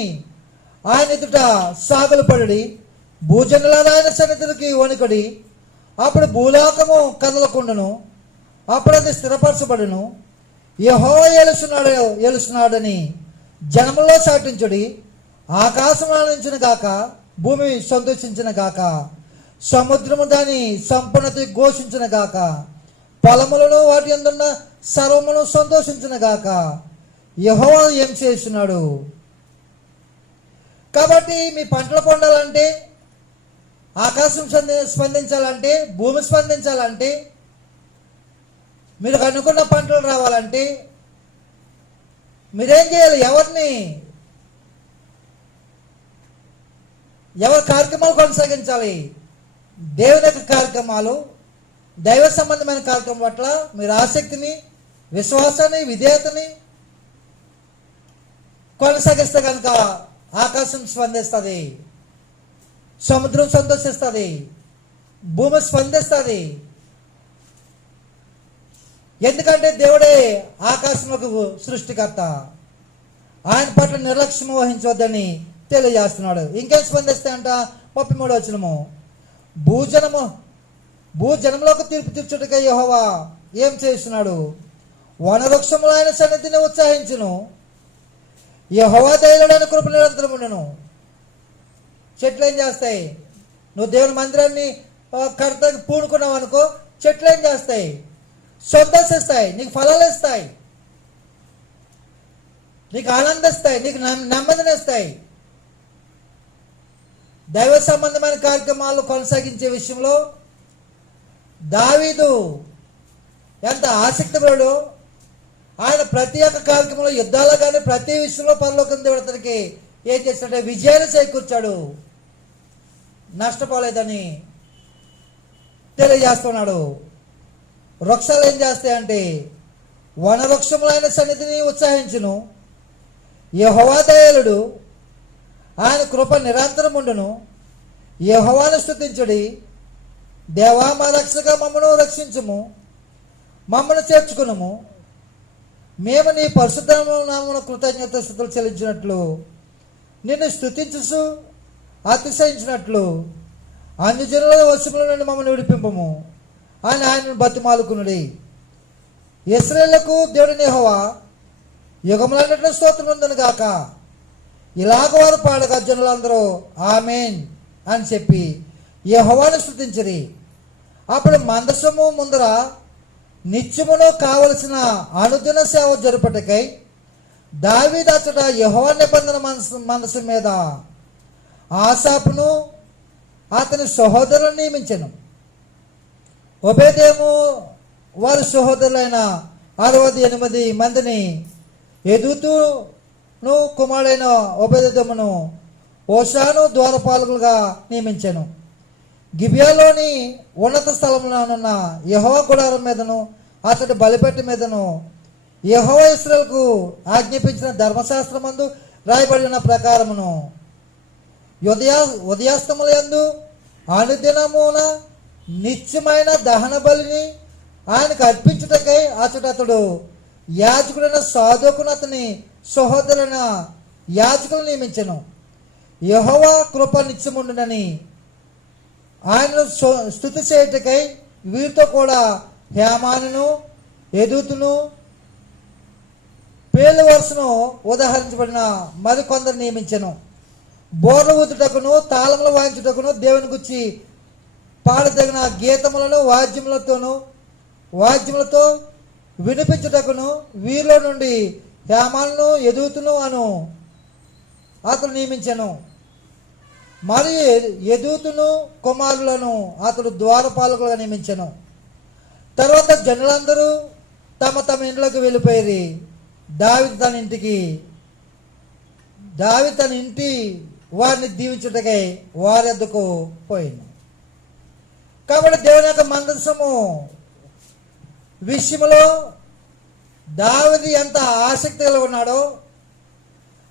ఆయన ఎదుట సాగులు పడుడి. భూజనులారా ఆయన సన్నిధికి వణుకుడి. అప్పుడు భూలోకము కదలకుండును, అప్పుడు అది స్థిరపరచబడును. యెహోవా ఏలుస్తున్నాడని జనములో చాటించుడి. ఆకాశం ఆనందించిన గాక, భూమి సంతోషించిన గాక, సముద్రము దాని సంపన్నత ఘోషించిన గాక, పొలములను వాటి అందున్న సర్వమును సంతోషించిన గాక. యెహోవా ఏం చేస్తున్నాడు? కాబట్టి మీ పంటలు పండాలంటే, ఆకాశం స్పందించాలంటే, భూమి స్పందించాలంటే, మీరు అనుకున్న పంటలు రావాలంటే మీరేం చేయాలి? ఎవరి కార్యక్రమాలు కొనసాగించాలి? దేవుని యొక్క కార్యక్రమాలు, దైవ సంబంధమైన కార్యక్రమం పట్ల మీరు ఆసక్తిని, విశ్వాసాన్ని, విధేయతని కొనసాగిస్తే కనుక ఆకాశం స్పందిస్తుంది, సముద్రం సంతోషిస్తుంది, భూమి స్పందిస్తుంది. ఎందుకంటే దేవుడే ఆకాశంలోకి సృష్టికర్త. ఆయన పట్ల నిర్లక్ష్యం వహించవద్దని తెలియజేస్తున్నాడు. ఇంకేం స్పందిస్తాయంట? 33వ వచనము, భూజనములకు తీర్పు తీర్చుటకై యెహోవా ఏం చేస్తున్నాడు? వనవృక్షములు ఆయన సన్నిధిని ఉత్సాహించును. యెహోవా దయలుడైన కృప నిరంతరం ఉండెను. చెట్లు ఏం చేస్తాయి? నువ్వు దేవుని మందిరాన్ని కడతానికి పూనుకున్నావు అనుకో, చెట్లు ఏం చేస్తాయి? సంతోషిస్తాయి, నీకు ఫలాలు ఇస్తాయి, నీకు ఆనందిస్తాయి, నీకు నెమ్మదినిస్తాయి. దైవ సంబంధమైన కార్యక్రమాలు కొనసాగించే విషయంలో దావీదు ఎంత ఆసక్తిపరుడు. ఆయన ప్రతి ఒక్క కార్యక్రమంలో, యుద్ధాల్లో కానీ ప్రతి విషయంలో పరలోకం దేవుడు అతనికి ఏం చేస్తాడంటే విజయాన్ని చేకూర్చాడు, నష్టపోలేదని తెలియజేస్తున్నాడు. వృక్షాలు ఏం చేస్తాయంటే వనవృక్షములైన సన్నిధిని ఉత్సాహించును. యెహోవా దయాళుడు, ఆయన కృప నిరంతరం ఉండును. యెహోవాను స్తుతించుడి. దేవా మా రక్షక, మమ్మను రక్షించుము, మమ్మను చేర్చుకునుము. మేము నీ పరిశుద్ధ నామమున కృతజ్ఞత స్తుతులు చెల్లించినట్లు, నిన్ను స్తుతించు అతిశయించినట్లు అన్ని జనుల వశముల నుండి మమ్మల్ని విడిపింపము అని ఆయనను బతిమాలుకునుడి. ఇశ్రాయేలుకు దేవుడైన యెహోవా యుగములన్నిటిలో స్తోత్రం ఉందను గాక. ఇలాగ వారు పాడగా జనులందరూ ఆమేన్ అని చెప్పి యెహోవాను స్తుతించిరి. అప్పుడు మందసము ముందర నిత్యమును కావలసిన అనుదిన సేవ జరుపుటకై దావీదు అచ్చట యెహోవా నిబంధన మందసం మీద ఆసాపును అతని సహోదరులను నియమించెను. ఒబేదేము వారి సహోదరులైన 68 మందిని ఎదుతును కుమారుడైన ఉపేదమును ఓషాను ద్వారపాలకులుగా నియమించాను. గిబియాలోని ఉన్నత స్థలములనున్న యెహోవా గుడారం మీదను అతడి బలిపెట్టి మీదను యెహోవా ఇశ్రాయేలుకు ఆజ్ఞాపించిన ధర్మశాస్త్రమందు రాయబడిన ప్రకారమును ఉదయాస్తములందు అనుదినమున నిత్యమైన దహన బలిని ఆయనకు అర్పించుటకై అతడు యాజకుడైన సాధోకును అతని సహోదరులైన యాజకులను నియమించెను. యెహోవా కృప నిత్యముండునని ఆయనను స్తుతి చేయుటకై వీరితో కూడా హేమానును ఎదుతును పేలు వరుసను ఉదాహరించబడిన మరికొందరు నియమించెను. బోర్ల ఊదుటకును తాళములు వాయించుటకును దేవుని గురించి పాడదగిన గీతములను వాద్యములతో వినిపించుటకును వీరిలో నుండి హేమాలను ఎదుతును అను అతడు నియమించెను. మరియు ఎదుతును కుమారులను అతడు ద్వారపాలకులుగా నియమించెను. తర్వాత జనులందరూ తమ తమ ఇంట్లోకి వెళ్ళిపోయి దావీదు తన ఇంటి వారిని దీవించుటకై వారి వద్దకు పోయింది. కాబట్టి దేవుని యొక్క మందసము విషయంలో దావీదు ఎంత ఆసక్తి కలిగి ఉన్నాడో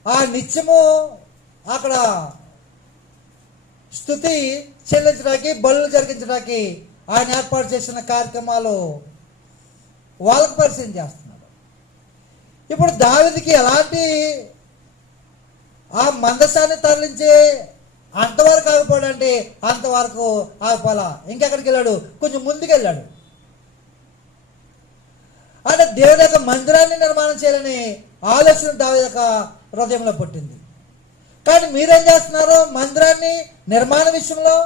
ఆ నిత్యము అక్కడ స్తుతి చెల్లించడానికి బలులు జరిగించడానికి ఆయన ఏర్పాటు చేసిన కార్యక్రమాలు వాళ్ళకు పరిచయం చేస్తున్నాడు. ఇప్పుడు దావీదుకి ఎలాంటి ఆ మందసాన్ని తరలించే అంతవరకు ఆగిపోయాడంటే అంతవరకు ఆగిపోలా. ఇంకెక్కడికి వెళ్ళాడు? కొంచెం ముందుకు వెళ్ళాడు. అంటే దేవుని యొక్క మందిరాన్ని నిర్మాణం చేయాలని ఆలోచన దావీదు యొక్క హృదయంలో పుట్టింది. కానీ మీరేం చేస్తున్నారు? మందిరాన్ని నిర్మాణ విషయంలో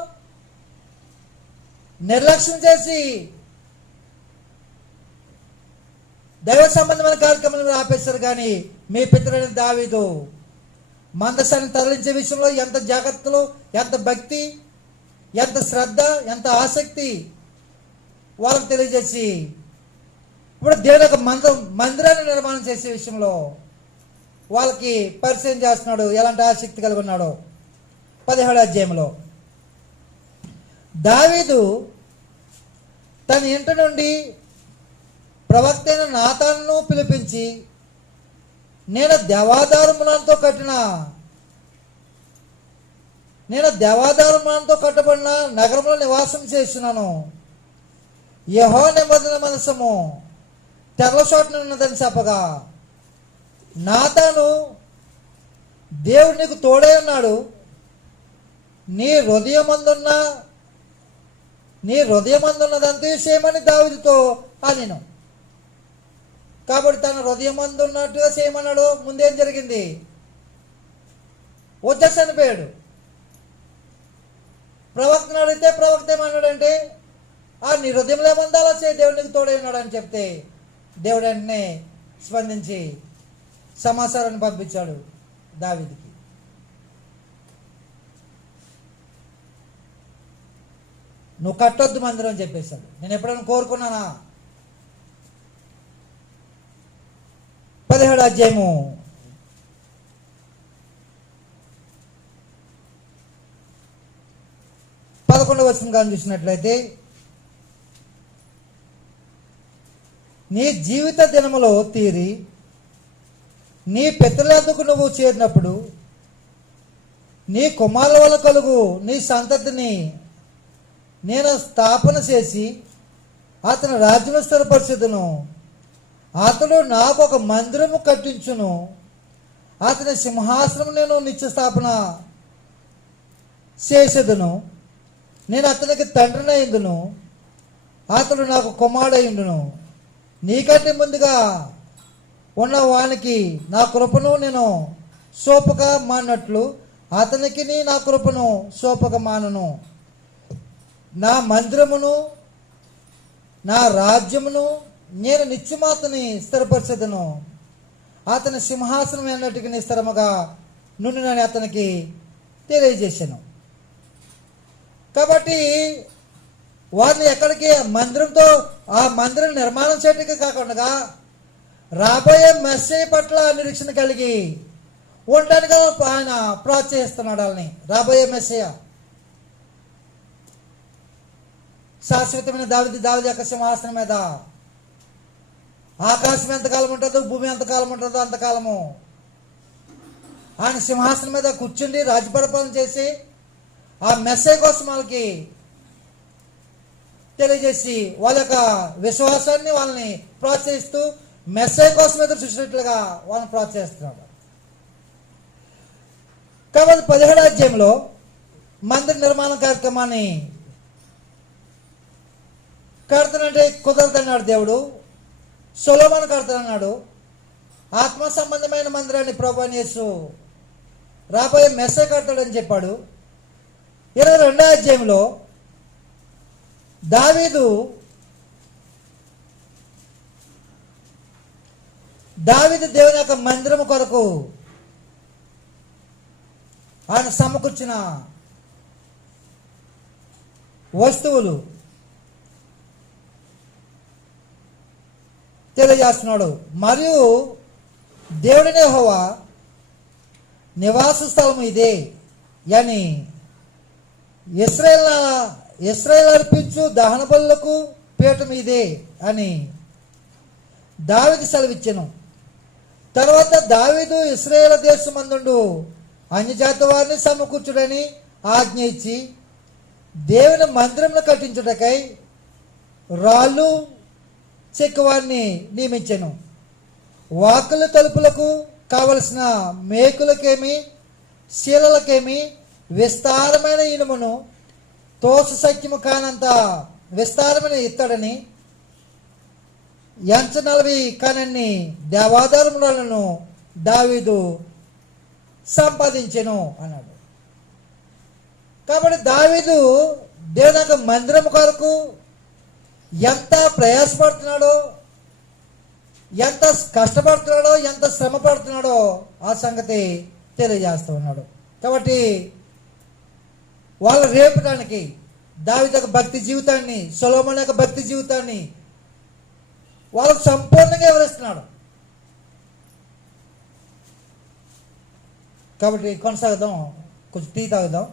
నిర్లక్ష్యం చేసి దైవ సంబంధమైన కార్యక్రమాలను ఆపేస్తారు. కానీ మీ పితరుడైన దావీదు మందసాన్ని తరలించే విషయంలో ఎంత జాగ్రత్తలు, ఎంత భక్తి, ఎంత శ్రద్ధ, ఎంత ఆసక్తి వాళ్ళకు తెలియజేసి ఇప్పుడు దేవుని యొక్క మందిరాన్ని నిర్మాణం చేసే విషయంలో వాళ్ళకి పరిచయం చేస్తున్నాడు. ఎలాంటి ఆసక్తి కలిగి ఉన్నాడో 17వ అధ్యాయంలో దావీదు తన ఇంటి నుండి ప్రవక్త అయిన నాతానును పిలిపించి, నేను దేవాదారుములతో కట్టబడిన నగరంలో నివాసం చేస్తున్నాను. యెహోవా నిబంధన మందసము తెరల చోటన ఉన్నదని చెప్పగా, నాతాను దేవుడు నీకు తోడై ఉన్నాడు, నీ హృదయమందున్నదంతా చేయమని దావీదుతో అనెను. కాబట్టి తన హృదయమందున్నట్టుగా చేయమన్నాడు. ముందేం జరిగింది? వచ్చేసి చనిపోయాడు. ప్రవక్తను అడిగితే ప్రవక్త ఏమన్నాడంటే, నీ హృదయంలో ఏమందో అలా చేయి, దేవుడు నీకు తోడై ఉన్నాడు అని చెప్తే దేవుడు వెంటనే స్పందించి సమాచారాన్ని పంపించాడు దావీదుకి. నువ్వు కట్టొద్దు మందిరం అని చెప్పేశాడు. నేను ఎప్పుడైనా కోరుకున్నానా? 17వ అధ్యాయము 11వ వచనం కానీ చూసినట్లయితే, నీ జీవిత దినములో తీరి నీ పితరులకు నువ్వు చేరినప్పుడు నీ కుమారుల వల్ల కలుగు నీ సంతతిని నేను స్థాపన చేసి అతని రాజ్యము స్థిరపరచుదును. అతడు నాకు ఒక మందిరము కట్టించును. అతని సింహాసనం నేను నిత్య స్థాపన చేసేదును. నేను అతనికి తండ్రినయ్యుందును, అతడు నాకు కుమారుడయ్యుండును. నీకంటే ముందుగా ఉన్న వానికి నా కృపను నేను సోపక మానట్లు అతనికి నా కృపను సోపక మానను. నా మందిరమును నా రాజ్యమును నేను నిత్యమాతని స్థిరపరచదును. అతని సింహాసనం ఎన్నటికి స్థిరముగా నుండినని అతనికి తెలియజేశాను. కాబట్టి వారిని ఎక్కడికి మందిరంతో ఆ మందిరం నిర్మాణం చేయడానికి కాకుండా రాబోయే మెస్సీ పట్ల నిరీక్షణ కలిగి ఉండడానికి ఆయన ప్రోత్సహిస్తున్నాడు వాళ్ళని. రాబోయే మెస్సయ్య శాశ్వతమైన దావీదు యొక్క సింహాసనం మీద ఆకాశం ఎంతకాలం ఉంటుందో, భూమి ఎంతకాలం ఉంటుందో అంతకాలము ఆయన సింహాసనం మీద కూర్చుండి రాజ్యపరిపాలన చేసి ఆ మెస్సయ్య కోసం వాళ్ళకి తెలియజేసి వాళ్ళ యొక్క విశ్వాసాన్ని వాళ్ళని ప్రోత్సహిస్తూ మెస్సయ్య కోసం ఎదురు చూసినట్లుగా వాళ్ళని ప్రోత్సహిస్తున్నాడు. కాబట్టి 17వ అధ్యాయంలో మందిర నిర్మాణ కార్యక్రమాన్ని కడతానంటే కుదరదన్నాడు దేవుడు. సొలొమోను కడతానన్నాడు. ఆత్మ సంబంధమైన మందిరాన్ని ప్రభువైన యేసు రాబోయే మెస్సయ్య కడతాడని చెప్పాడు. 22వ అధ్యాయంలో దావీదు దేవుని యొక్క మందిరం కొరకు ఆయన సమకూర్చిన వస్తువులు తెలియజేస్తున్నాడు. మరియు దేవుడిని యెహోవా నివాస స్థలం ఇదే అని ఇశ్రాయేలు అర్పించు దహన బలులకు పీఠం ఇదే అని దావీదు సెలవిచ్చెను. తర్వాత దావీదు ఇశ్రాయేలు దేశమందుండు అన్యజాతి వారిని సమకూర్చుడని ఆజ్ఞ ఇచ్చి దేవుని మందిరంను కట్టించుటకై రాళ్ళు చెక్కువారిని నియమించెను. వాకుల తలుపులకు కావలసిన మేకులకేమి శీలలకేమి విస్తారమైన ఇనుమును తోసు సఖ్యము కానంత విస్తారమైన ఇత్తడని ఎంచ 40 కానన్ని దేవాధారములను దావీదు సంపాదించెను అన్నాడు. కాబట్టి దావీదు దేవుని యొక్క మందిరం కొరకు ఎంత ప్రయాసపడుతున్నాడో, ఎంత కష్టపడుతున్నాడో, ఎంత శ్రమ పడుతున్నాడో ఆ సంగతి తెలియజేస్తూ ఉన్నాడు. కాబట్టి వాళ్ళు రేపడానికి దావీదు యొక్క భక్తి జీవితాన్ని, సొలొమోను యొక్క భక్తి జీవితాన్ని వాళ్ళకు సంపూర్ణంగా వివరిస్తున్నాడు. కాబట్టి కొనసాగుదాం. కొంచెం టీ తాగుదాం.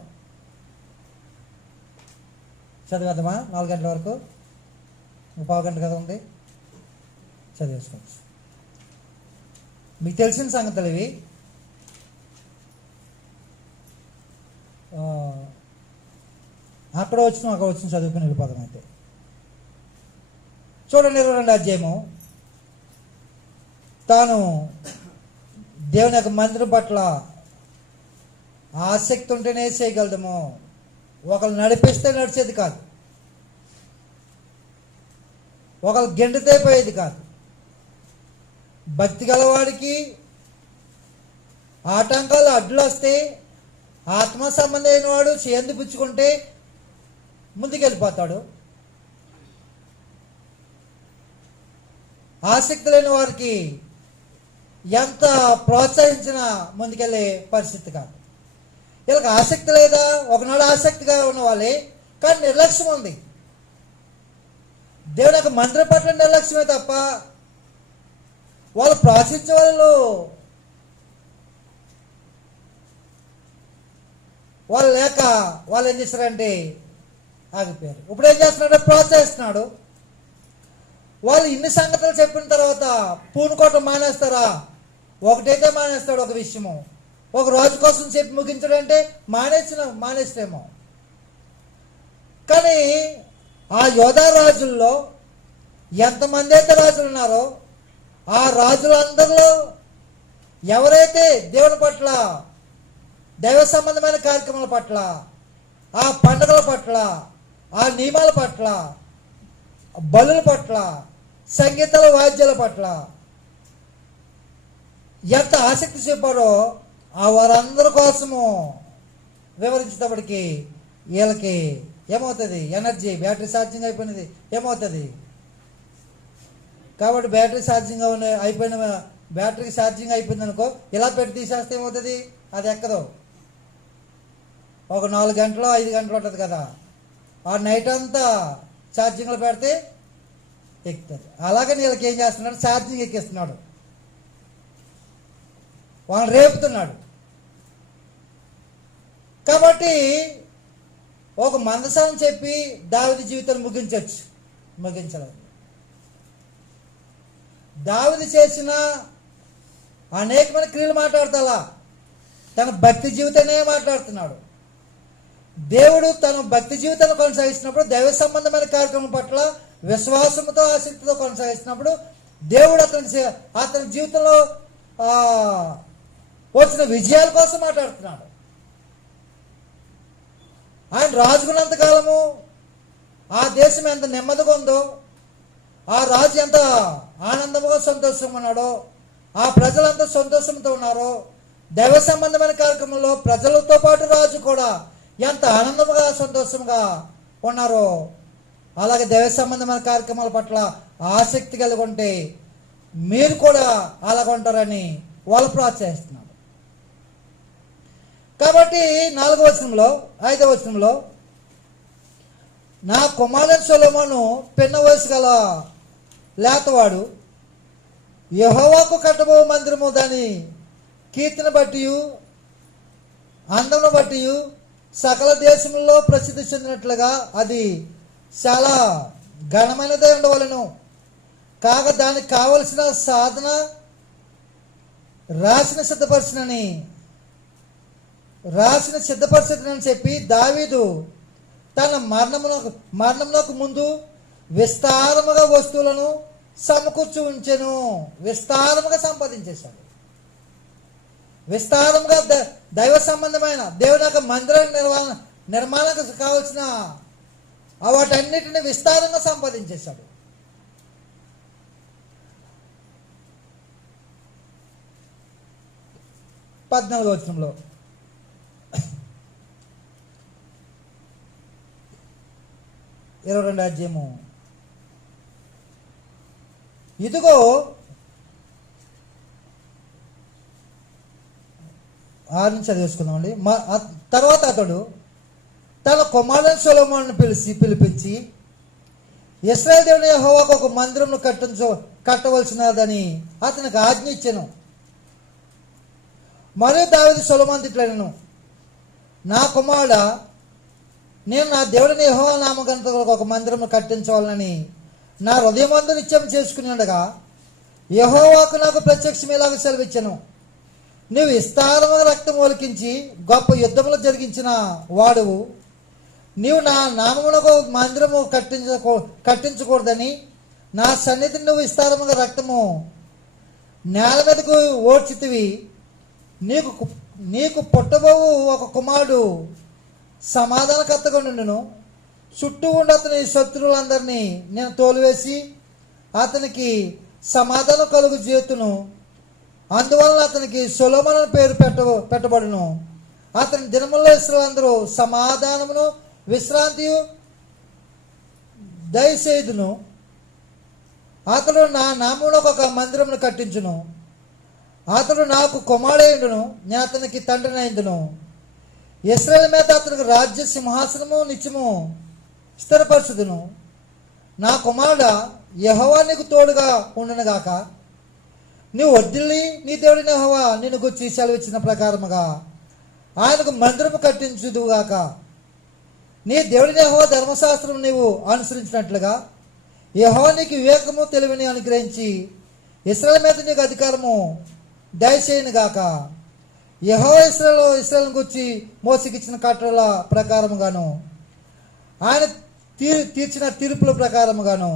చదివేద్దామా? 4 గంటల వరకు, 1/4 గంట కదా ఉంది, చదివేసుకోవచ్చు. మీకు తెలిసిన సంగతులు ఇవి. అక్కడ వచ్చిన చదువుకుని వెళ్ళిపోదాం. అయితే చూడండి, 22వ అధ్యాయము. తాను దేవుని యొక్క మందిరం పట్ల ఆసక్తి ఉంటేనే చేయగలదము. ఒకళ్ళు నడిపిస్తే నడిచేది కాదు, ఒకళ్ళు గెండితే పోయేది కాదు. భక్తి గలవాడికి ఆటంకాలు అడ్డులు వస్తే ఆత్మ సంబంధమైన వాడు చేందు పుచ్చుకుంటే ముందుకెళ్ళిపోతాడు. ఆసక్తి లేని వారికి ఎంత ప్రోత్సహించినా ముందుకెళ్ళే పరిస్థితి కాదు. వీళ్ళకి ఆసక్తి లేదా? ఒకనాడు ఆసక్తిగా ఉన్న వాళ్ళే, కానీ నిర్లక్ష్యం ఉంది. దేవుని యొక్క మందిరం పట్ల నిర్లక్ష్యమే తప్ప వాళ్ళు ప్రోత్సహించే వాళ్ళు లేక వాళ్ళు ఏం చేస్తారంటే ఆగిపోయారు. ఇప్పుడు ఏం చేస్తున్నాడు? ప్రోత్సహిస్తున్నాడు. వాళ్ళు ఇన్ని సంగతులు చెప్పిన తర్వాత పూనుకోవటం మానేస్తారా? ఒకటైతే మానేస్తాడు ఒక విషయము. ఒక రోజు కోసం చెప్పి ముగించడంటే మానేస్తేమో. కానీ ఆ యోధా రాజుల్లో ఎంతమంది అయితే రాజులు ఉన్నారో ఆ రాజులందరిలో ఎవరైతే దేవుని పట్ల, దైవ సంబంధమైన కార్యక్రమాల పట్ల, ఆ పండుగల పట్ల, ఆ నియమాల పట్ల, బలుల పట్ల, సంగీతాల వాద్యాల పట్ల ఎంత ఆసక్తి చెప్పారో ఆ వారందరి కోసము వివరించేటప్పటికి వీళ్ళకి ఏమవుతుంది? ఎనర్జీ, బ్యాటరీ ఛార్జింగ్ అయిపోయినది ఏమవుతుంది? కాబట్టి బ్యాటరీకి ఛార్జింగ్ అయిపోయింది అనుకో, ఇలా పెట్టి తీసేస్తే ఏమవుతుంది? అది ఎక్కదు. ఒక 4 గంటలు 5 గంటలు ఉంటుంది కదా, ఆ నైట్ అంతా ఛార్జింగ్లో పెడితే ఎక్కుతుంది. అలాగే వీళ్ళకి ఏం చేస్తున్నాడు? ఛార్జింగ్ ఎక్కిస్తున్నాడు. వాళ్ళని రేపుతున్నాడు. కాబట్టి ఒక మందసం చెప్పి దావీదు జీవితాన్ని ముగించలేదు. దావీదు చేసిన అనేకమైన క్రియలు మాట్లాడతా తన భక్తి జీవితాన్ని మాట్లాడుతున్నాడు. దేవుడు తన భక్తి జీవితాన్ని కొనసాగిస్తున్నప్పుడు, దైవ సంబంధమైన కార్యక్రమం పట్ల విశ్వాసంతో ఆసక్తితో కొనసాగిస్తున్నప్పుడు దేవుడు అతని జీవితంలో వచ్చిన విజయాల కోసం మాట్లాడుతున్నాడు. ఆయన రాజుకున్నంత కాలము ఆ దేశం ఎంత నెమ్మదిగా ఉందో, ఆ రాజు ఎంత ఆనందంగా సంతోషంగా ఉన్నాడో, ఆ ప్రజలంతా సంతోషంతో ఉన్నారో, దైవ సంబంధమైన కార్యక్రమంలో ప్రజలతో పాటు రాజు కూడా ఎంత ఆనందంగా సంతోషంగా ఉన్నారో, అలాగే దైవ సంబంధమైన కార్యక్రమాల పట్ల ఆసక్తి కలిగి ఉంటే మీరు కూడా అలాగ ఉంటారని వాళ్ళు ప్రోత్సహిస్తున్నారు. కాబట్టి 4వ వచనంలో 5వ వచనంలో, నా కుమారుడు సొలొమోను పిన్న వయసు గల లేతవాడు, యెహోవాకు కట్టబో మందిరము దాని కీర్తిని బట్టి అందమును బట్టి సకల దేశంలో ప్రసిద్ధి చెందినట్లుగా అది చాలా ఘనమైనదే ఉండవలను. కాక దానికి కావలసిన సాధన రాసిన సిద్ధపరచని చెప్పి దావీదు తన మరణమునకు ముందు విస్తారముగా వస్తువులను సమకూర్చి ఉంచెను. విస్తారముగా సంపాదించేశాడు. విస్తారముగా దైవ సంబంధమైన దేవుని యొక్క మందిర నిర్మాణానికి కావలసిన వాటన్నిటిని విస్తారంగా సంపాదించేశాడు. పద్నాలుగవ వచనంలో, అధ్యాయము, ఇదిగో ఆరు నుంచి చదివేసుకుందామండి. తర్వాత అతడు తన కుమారుడు సొలొమోనును పిలిపించి ఇశ్రాయేలు దేవుని యెహోవాకు ఒక మందిరమును కట్టవలసినదని అతనికి ఆజ్ఞ ఇచ్చెను. మరియు దావీదు సొలొమోనుతో ఇట్లనెను, నా కుమారుడా, నేను నా దేవుడిని యెహోవా నామమున ఒక మందిరము కట్టించవాలని నా హృదయమందు నిశ్చయం చేసుకుని ఉండగా యెహోవాకు నాకు ప్రత్యక్షం ఇలాగ సెలవిచ్చెను, నువ్వు విస్తారమైన రక్తం ఒలికించి గొప్ప యుద్ధములు జరిగించిన వాడువు. నీవు నా నామమునకు మందిరము కట్టించకూడదని నా సన్నిధిని నువ్వు విస్తారముగా రక్తము నేల మీదకు ఓడ్చితివి. నీకు పుట్టబోవు ఒక కుమారుడు సమాధానకర్తగా నుండును. చుట్టూ ఉండి అతని శత్రువులందరినీ నేను తోలివేసి అతనికి సమాధానం కలుగు చేతును. అందువలన అతనికి సొలొమోను పేరు పెట్టబడును. అతని దినముల్లో ఇశ్రాయేలులందరూ సమాధానమును విశ్రాంతియు దయచేయుదును. అతడు నా నామమునకు ఒక మందిరమును కట్టించును. అతడు నాకు కుమారుడైండును, నేను అతనికి తండ్రినైందును. ఇశ్రాయేలు మీద అతనికి రాజ్య సింహాసనము నిత్యము స్థిరపరచుదును. నా కుమారుడా, యెహోవా నీకు తోడుగా ఉండునుగాక. నీవు వర్ధిల్లి నీ దేవుడిని యెహోవా నిన్ను గురించి సెలవిచ్చిన ప్రకారముగా ఆయనకు మందిరము కట్టించుదుగాక. నీ దేవుడిని యెహోవా ధర్మశాస్త్రం నీవు అనుసరించినట్లుగా యెహోవా నీకు వివేకము తెలివిని అనుగ్రహించి ఇశ్రాయేలు మీద నీకు అధికారము దయచేయునుగాక. యెహోవా ఇశ్రాయేలును గురించి మోసకిచ్చిన కట్టడల ప్రకారముగాను ఆయన తీర్చిన తీర్పుల ప్రకారముగాను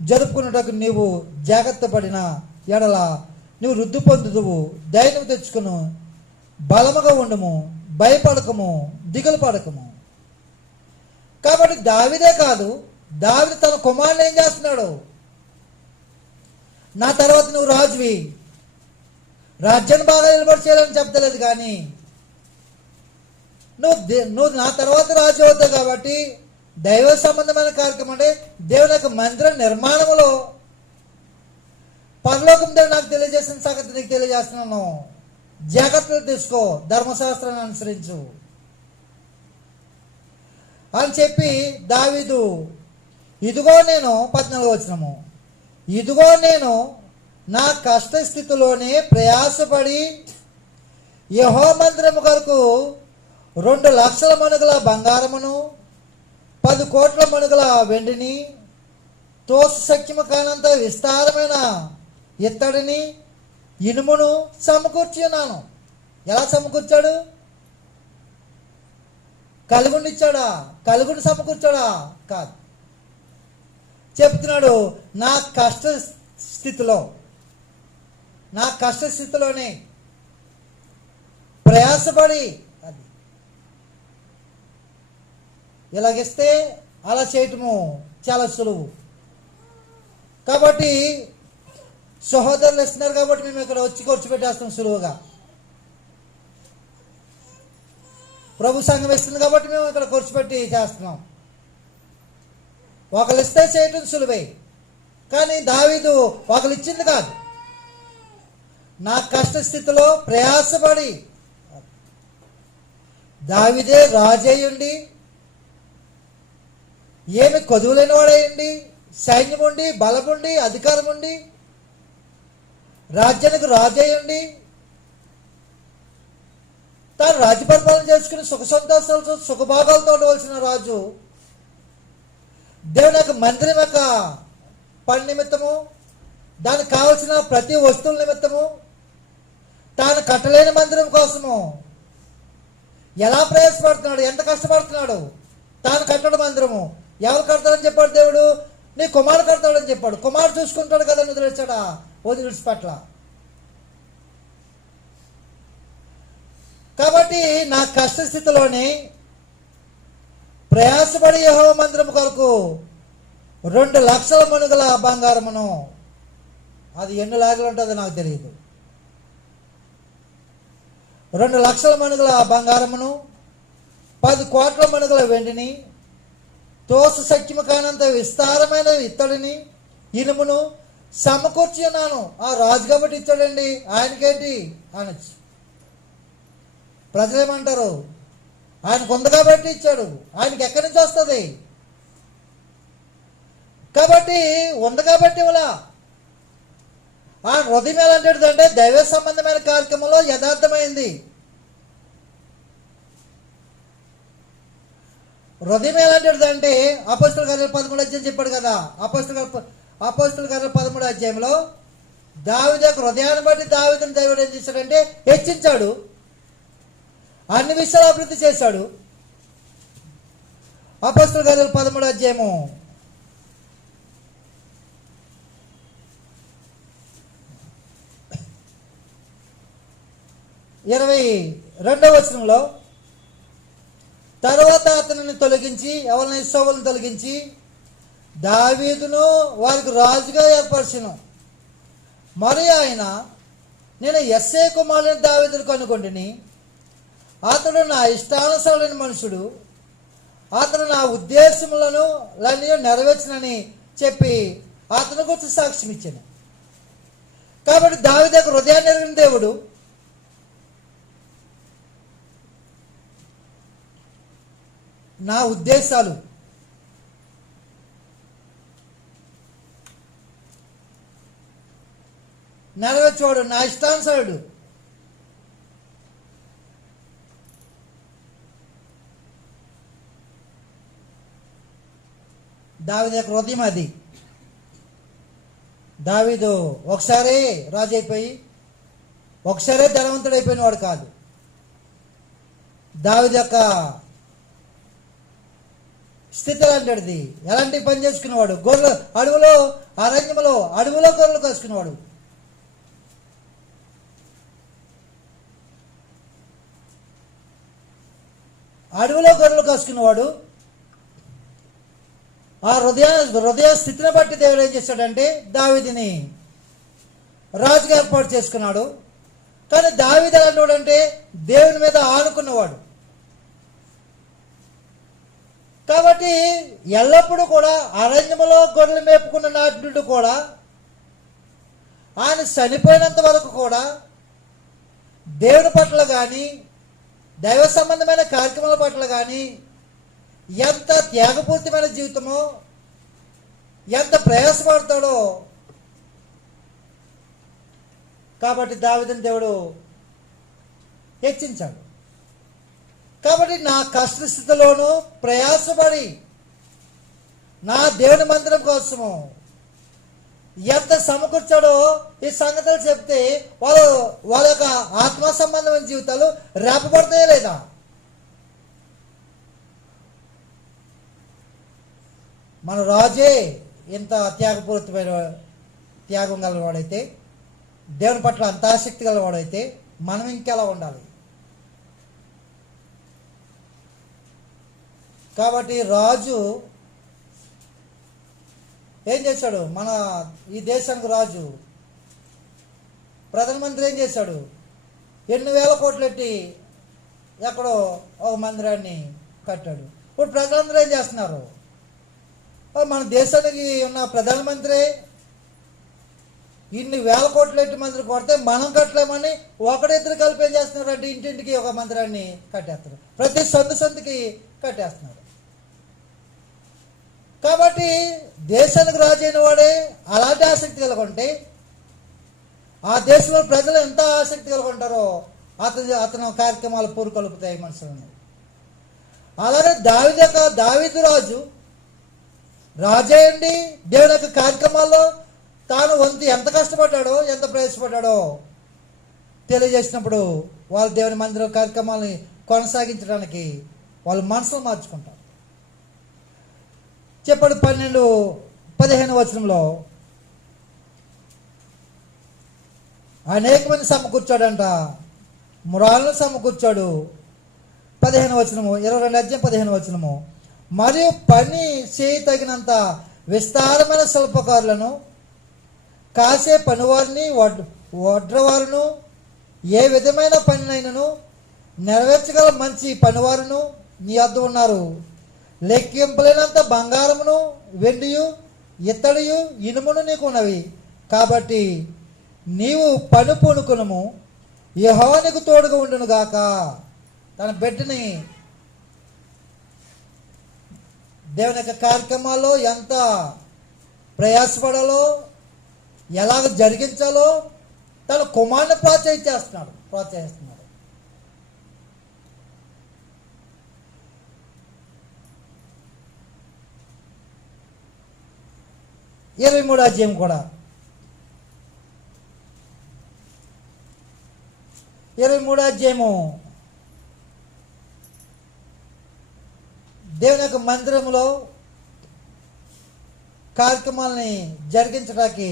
జరుపుకున్నటకు నీవు జాగ్రత్త పడిన ఎడల నువ్వు వృద్ధి పొందుదువు. ధైర్యం తెచ్చుకును, బలముగా ఉండుము, భయపడకము, దిగులు పడకము. కాబట్టి దావీదే కాదు, దావీదు తన కుమారుని ఏం చేస్తున్నాడు? నా తర్వాత నువ్వు రాజువి, రాజ్యాన్ని బాగా నిలబడి చేయాలని చెప్తలేదు, కానీ నువ్వు నా తర్వాత రాజు అవుతావు. కాబట్టి దైవ సంబంధమైన కార్యక్రమం అంటే దేవుని యొక్క మందిర నిర్మాణంలో పరలోకం దేవుడు నాకు తెలియజేసిన సంగతి నీకు తెలియజేస్తున్నాను. జాగ్రత్తలు తీసుకో, ధర్మశాస్త్రాన్ని అనుసరించు అని చెప్పి దావీదు, ఇదిగో నేను 14వ వచనము, ఇదిగో నేను నా కష్ట స్థితిలోనే ప్రయాసపడి యెహోవా మందిరము కొరకు 2,00,000 మణుగుల బంగారమును 10 కోట్ల మణుగుల వెండిని తోసు శక్యము కానంత విస్తారమైన ఇత్తడిని ఇనుమును సమకూర్చి ఉన్నాను. ఎలా సమకూర్చాడు? కలుగుండి ఇచ్చాడా? కలుగుండి సమకూర్చాడా? కాదు. చెప్తున్నాడు, నా కష్టస్థితిలోనే ప్రయాసపడి అది ఇలాగిస్తే అలా చేయటము చాలా సులువు. కాబట్టి సహోదరులు ఇస్తున్నారు కాబట్టి మేము ఇక్కడ వచ్చి ఖర్చు పెట్టేస్తాం సులువుగా. ప్రభు సంఘం ఇస్తుంది కాబట్టి మేము ఇక్కడ ఖర్చు పెట్టి చేస్తున్నాం. ఒకళ్ళు ఇస్తే చేయటం సులువే, కానీ దావీదు ఒకళ్ళు ఇచ్చింది కాదు. నా కష్టస్థితిలో ప్రయాసపడి దావీదే రాజయ్యుండి, ఏమి కొదువులేని వాడయ్యండి, సైన్యముండి, బలముండి, అధికారముండి, రాజ్యానికి రాజయ్యుండి, తాను రాజ్య పరిపాలన చేసుకుని సుఖ సంతోషాలతో సుఖభాగాలతో ఉండవలసిన రాజు దేవుని యొక్క మందిరం యొక్క పని నిమిత్తము, దానికి కావలసిన ప్రతి వస్తువుల నిమిత్తము, తాను కట్టలేని మందిరం కోసము ఎలా ప్రయాసపడుతున్నాడు, ఎంత కష్టపడుతున్నాడు. తాను కట్టడం మందిరము ఎవరు కడతాడని చెప్పాడు దేవుడు? నీ కుమారుడు కడతాడని చెప్పాడు. కుమారుడు చూసుకుంటాడు కదా, వదిలేచాడా? వదిలిపట్ల. కాబట్టి నా కష్టస్థితిలోని ప్రయాసపడి యెహోవా మందిరం కొరకు 2,00,000 మణుగుల బంగారమును, అది ఎన్ని లాగులు ఉంటుందో నాకు తెలియదు, 2,00,000 మణుగుల బంగారమును 10 కోట్ల మణుగుల వెండిని తోసు శక్యము కానంత విస్తారమైన ఇత్తడిని ఇనుమును సమకూర్చి ఉన్నాను. ఆ రాజు కాబట్టి ఇచ్చాడండి, ఆయనకేంటి అనొచ్చు. ప్రజలేమంటారు? ఆయనకు ఉంది కాబట్టి ఇచ్చాడు, ఆయనకి ఎక్కడి నుంచి వస్తుంది? కాబట్టి ఉంది కాబట్టి ఇవ్వలా. ఆ హృదయం ఎలాంటిదంటే దైవ సంబంధమైన కార్యక్రమంలో యథార్థమైంది. హృదయం ఎలాంటిదంటే అపోస్తలుల కార్యాలు 13వ అధ్యాయం చెప్పాడు కదా. అపోస్తలుల కార్యాలు 13వ అధ్యాయంలో దావీదు యొక్క హృదయాన్ని బట్టి దావీదుని దేవుడు ఏం చేశాడంటే హెచ్చించాడు, అన్ని విషయాలు అభివృద్ధి చేశాడు. అపోస్తలుల కార్యాలు 13వ అధ్యాయము 22వ వచనంలో, తరువాత అతనిని తొలగించి, ఎవరిని? సౌలును తొలగించి దావీదును వారికి రాజుగా ఏర్పరచును. మరి ఆయన, నేను యెస్సే కుమారుని దావీదును కనుగొంటిని, అతడు నా ఇష్టానుసారులైన మనుషుడు, అతను నా ఉద్దేశములను నెరవేర్చునని చెప్పి అతని గురించి సాక్ష్యం ఇచ్చాను. కాబట్టి దావీదు యొక్క హృదయాన్ని ఎరిగిన దేవుడు నా ఉద్దేశాలు నెరవేర్చేవాడు, నా ఇష్టానుసారుడు. దావీదు యొక్క హృదయం అది. దావీదు ఒకసారి రాజు అయిపోయి ఒకసారే ధనవంతుడైపోయిన వాడు కాదు. దావీదు యొక్క స్థితి ఎలాంటిది? ఎలాంటి పని చేసుకునేవాడు? గొర్రెలు అడవిలో, అడవిలో గొర్రెలు కాసుకునేవాడు. అడవిలో గొర్రెలు కాసుకునేవాడు. ఆ హృదయ స్థితిని బట్టి దేవుడు ఏం చేశాడంటే దావీదుని రాజుగా ఏర్పాటు చేసుకున్నాడు. కానీ దావీదు ఎలాంటి వాడు అంటే దేవుని మీద ఆనుకున్నవాడు. కాబట్టి ఎల్లప్పుడూ కూడా అరణ్యములో గొర్రెలు మేపుకున్న నాటి కూడా ఆయన చనిపోయినంత వరకు కూడా దేవుని పట్ల కానీ దైవ సంబంధమైన కార్యక్రమాల పట్ల కానీ ఎంత త్యాగపూర్తిమైన జీవితమో, ఎంత ప్రయాసపడతాడో. కాబట్టి దావీదుని దేవుడు హెచ్చించాడు. కాబట్టి నా కష్ట స్థితిలోనూ ప్రయాసపడి నా దేవుని మందిరం కోసము ఎంత సమకూర్చాడో ఈ సంగతులు చెప్తే వాళ్ళ యొక్క ఆత్మ సంబంధమైన జీవితాలు రేపబడతాయా లేదా? మన రాజే ఇంత త్యాగపూరితమైన త్యాగం గలవాడైతే, దేవుని పట్ల అంత ఆసక్తి గలవాడైతే మనం ఇంకెలా ఉండాలి? కాబట్టి రాజు ఏం చేశాడు? మన ఈ దేశానికి రాజు, ప్రధానమంత్రి ఏం చేశాడు? ఎన్ని వేల కోట్లు ఎట్టి ఎక్కడో ఒక మందిరాన్ని కట్టాడు. ఇప్పుడు ప్రజలందరూ ఏం చేస్తున్నారు? మన దేశానికి ఉన్న ప్రధానమంత్రి ఇన్ని వేల కోట్లు ఎట్టి మందిరం కొడితే మనం కట్టలేమని ఒకరిద్దరు కలిపి ఏం చేస్తున్నారు అంటే ఇంటింటికి ఒక మందిరాన్ని కట్టేస్తారు, ప్రతి సందుకి కట్టేస్తున్నారు. కాబట్టి దేశానికి రాజు అయిన వాడే అలాంటి ఆసక్తి కలుగుంటే ఆ దేశంలో ప్రజలు ఎంత ఆసక్తి కలుగుంటారో అతను కార్యక్రమాలు పూరుకొలుపుతాయి మనుషులను. అలాగే దావీదు రాజు రాజేయండి దేవుని యొక్క కార్యక్రమాల్లో తాను ఎంత కష్టపడ్డాడో ఎంత ప్రయాసపడ్డాడో తెలియజేసినప్పుడు వాళ్ళు దేవుని మందిర కార్యక్రమాలని కొనసాగించడానికి వాళ్ళు మనసును మార్చుకుంటారు. చెప్పాడు 12-15 వచనంలో అనేక మంది సమకూర్చాడంట, మురాలను సమకూర్చాడు. 15 వచనము 22 అధ్యాయం 15 వచనము, మరియు పని చేయతగినంత విస్తారమైన శిల్పకారులను, కాసే పనివారిని, వడ్రవారును, ఏ విధమైన పనినైనను నెరవేర్చగల మంచి పనివారును నీ వద్ద ఉన్నారు. లెక్కింపలేనంత బంగారమును, వెండియు, ఇత్తడియు, ఇనుమును నీకు ఉన్నవి. కాబట్టి నీవు పని పూనుకునము, యెహోవా నీకు తోడుగా ఉండును గాక. తన బిడ్డని దేవుని యొక్క కార్యక్రమాల్లో ఎంత ప్రయాసపడాలో, ఎలాగ జరిగించాలో తన కుమారుని ప్రోత్సహిస్తున్నాడు. 23 అధ్యాయం కూడా 23 అధ్యాయము దేవుని యొక్క మందిరంలో కార్యక్రమాలని జరిగించడానికి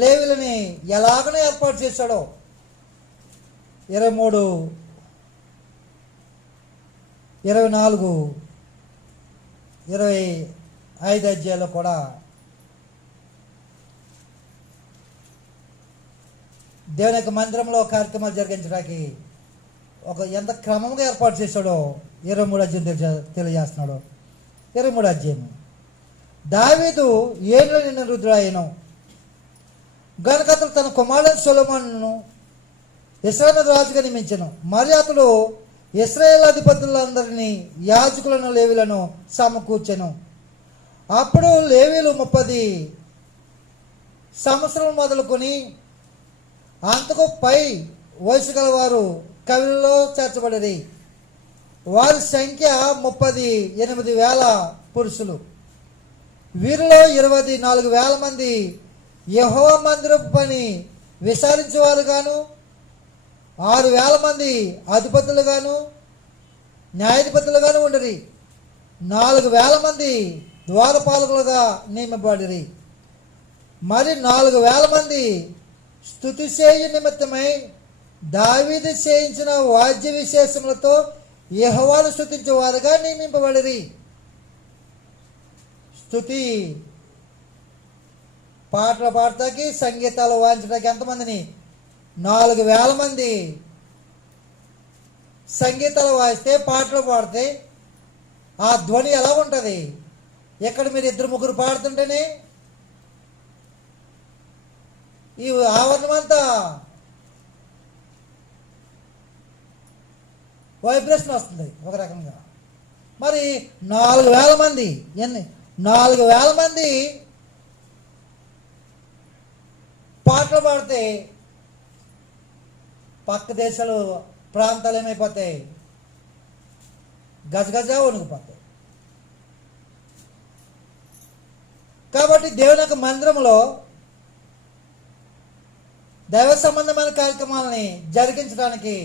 లేవీయులని ఎలాగనే ఏర్పాటు చేశాడో 23, 24, 25 అధ్యాయాల్లో కూడా దేవుని యొక్క మందిరంలో కార్యక్రమాలు జరిగించడానికి ఎంత క్రమంగా ఏర్పాటు చేశాడో 23 అధ్యాయం తెలియజేస్తున్నాడు. 23 అధ్యాయం, దావీదు 7 నిండిన వృద్ధుడైనను గనుక అతడు తన కుమారుడు సొలొమోనును ఇశ్రాయేలు రాజుగా నియమించెను. మరియు అతడు ఇశ్రాయేలు అధిపతులందరినీ, యాజకులను, లేవీలను సమకూర్చెను. అప్పుడు లేవీలు 30 సంవత్సరం మొదలుకొని అంతకు పై వయసు గలవారు కవిలో చేర్చబడిరి. వారి సంఖ్య 38,000 పురుషులు. వీరిలో 24,000 మంది యెహోవా మందిరపు పని విచారించేవారు గాను, 6,000 మంది అధిపతులుగాను న్యాయాధిపతులుగాను ఉండరి. 4,000 మంది ద్వారపాలకులుగా నియమబడిరి. మరి 4,000 మంది స్తుతి చేయు నిమిత్తమై దావీదు చేయించిన వాద్య విశేషములతో యెహోవాను స్తుతించేవారుగా నియమింపబడిరి. స్తుతి పాటలు పాడటానికి, సంగీతాలు వాయించడానికి ఎంతమందిని? 4,000 మంది సంగీతాలు వాయిస్తే, పాటలు పాడితే ఆ ధ్వని ఎలా ఉంటుంది? ఎక్కడ మీరు 2-3 పాడుతుంటేనే ఈ ఆవరణం అంతా వైబ్రేషన్ వస్తుంది ఒక రకంగా. మరి 4,000 మంది 4,000 మంది పాటలు పాడితే పక్క దేశాలు ప్రాంతాలు ఏమైపోతాయి? గజగజ వణుకుపోతాయి. కాబట్టి దేవుని యొక్క మందిరంలో దైవ సంబంధమైన కార్యక్రమాలని జరిగించడానికి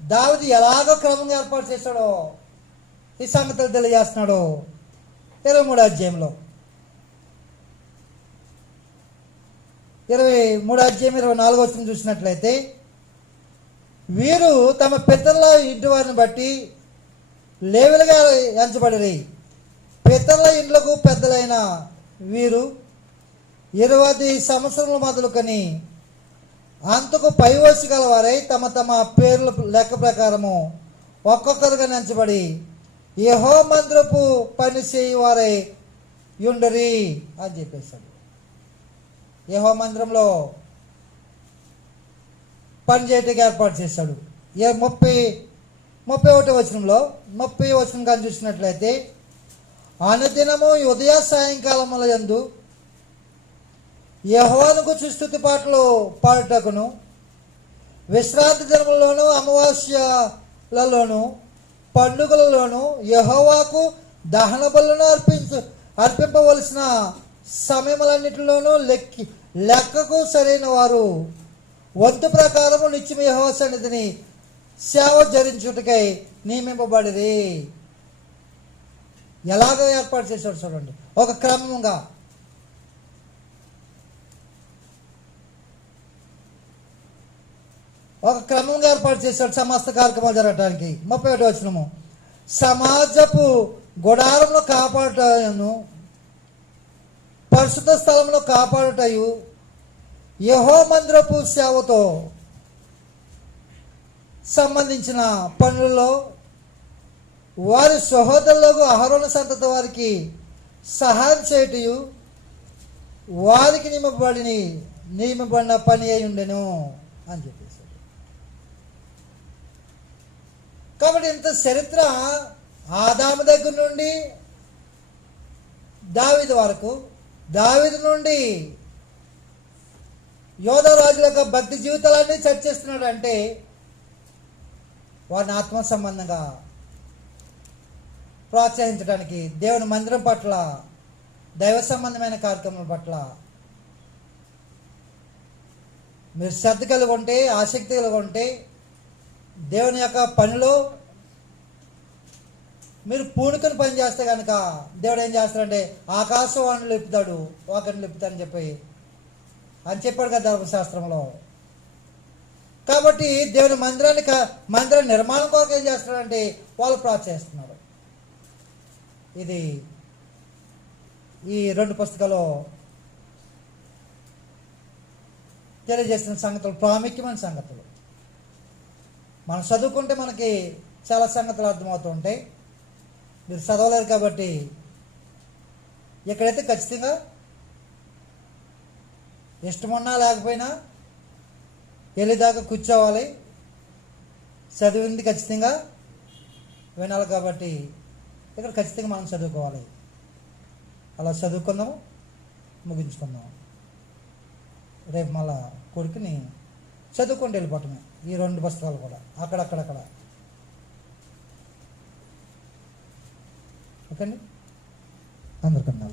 దావీదు ఎలాగో క్రమంగా ఏర్పాటు చేశాడో ఈ సంగతులు తెలియజేస్తున్నాడు 23వ అధ్యాయంలో. 23వ అధ్యాయం 24వ వచనం చూసినట్లయితే, వీరు తమ పితరుల ఇంటి వారిని బట్టి లేవీలుగా ఎంచబడిరి. పితరుల ఇండ్లకు పెద్దలైన వీరు 20 సంవత్సరములు మొదలుకొని అంతకు పై వయసు గలవారై తమ తమ పేర్ల లెక్క ప్రకారము ఒక్కొక్కరుగా నెంచబడి యెహోవా మందిరపు పని చేయువారై యుండరి అని చెప్పేశాడు. యెహోవా మందిరంలో పని చేయటానికి ఏర్పాటు చేశాడు. 31వ వచనంలో 30వ వచనం కానీ చూసినట్లయితే, అనుదినము ఉదయ సాయంకాలముల యందు యెహోవాకు స్తుతి పాటలు పాడుటకును, విశ్రాంతి దినములలోను అమావాస్యలలోను పండుగలలోను యెహోవాకు దహన బలులను అర్పింపవలసిన సమయములన్నిటిలోనూ లెక్కకు సరైన వారు వంతు ప్రకారము నిత్యం యెహోవా సన్నిధిని సేవ జరిగించుటకై నియమింపబడిరి. ఎలాగో ఏర్పాటు చేశాడు చూడండి. ఒక క్రమంగా ఏర్పాటు చేశాడు సమస్త కార్యక్రమాలు జరగటానికి. 31వ వచనము, సమాజపు గుడారంలో కాపాడుటను పరిశుద్ధ స్థలంలో కాపాడుటయు యెహోవా మందిరపు సేవతో సంబంధించిన పనులలో వారి సహోదరులకు అహరోను సంతతి వారికి సహాయం చేయుటయు వారికి నియమబడిన పని అయి ఉండెను అని చెప్పేశాడు. కాబట్టి ఇంత చరిత్ర ఆదాము దగ్గర నుండి దావీదు వరకు, దావీదు నుండి యోధారాజుల యొక్క భక్తి జీవితాలన్నీ చర్చిస్తున్నాడు. అంటే వారిని ఆత్మ సంబంధంగా ప్రోత్సహించడానికి, దేవుని మందిరం పట్ల, దైవ సంబంధమైన కార్యక్రమాల పట్ల మీరు శ్రద్ధ కలిగి ఉంటే, ఆసక్తి కలిగి ఉంటే, దేవుని యొక్క పనిలో మీరు పూనుకొని పని చేస్తే కనుక దేవుడు ఏం చేస్తాడంటే ఆకాశవాణి లేపుతాడు, ఒకరిని లేపుతాడని అని చెప్పాడు కదా ధర్మశాస్త్రంలో. కాబట్టి దేవుని మందిర నిర్మాణం కొరకు ఏం చేస్తున్నాడంటే వాళ్ళు ప్రోత్సహిస్తున్నారు. ఇది ఈ 2 పుస్తకాలు తెలియజేసిన సంగతులు, ప్రాముఖ్యమైన సంగతులు. మనం చదువుకుంటే మనకి చాలా సంగతులు అర్థమవుతూ ఉంటాయి. మీరు చదవలేరు కాబట్టి ఇక్కడైతే ఖచ్చితంగా ఇష్టమున్నా లేకపోయినా వెళ్ళేదాకా కూర్చోవాలి, చదివింది ఖచ్చితంగా వినాలి. కాబట్టి ఇక్కడ ఖచ్చితంగా మనం చదువుకోవాలి. అలా చదువుకుందాము, ముగించుకుందాము. రేపు మళ్ళా కొడుకుని చదువుకుంటూ వెళ్ళిపోవటమే. ఈ 2 పుస్తకాలు కూడా అక్కడక్కడక్కడ. ఓకే అండి, అందరికన్నా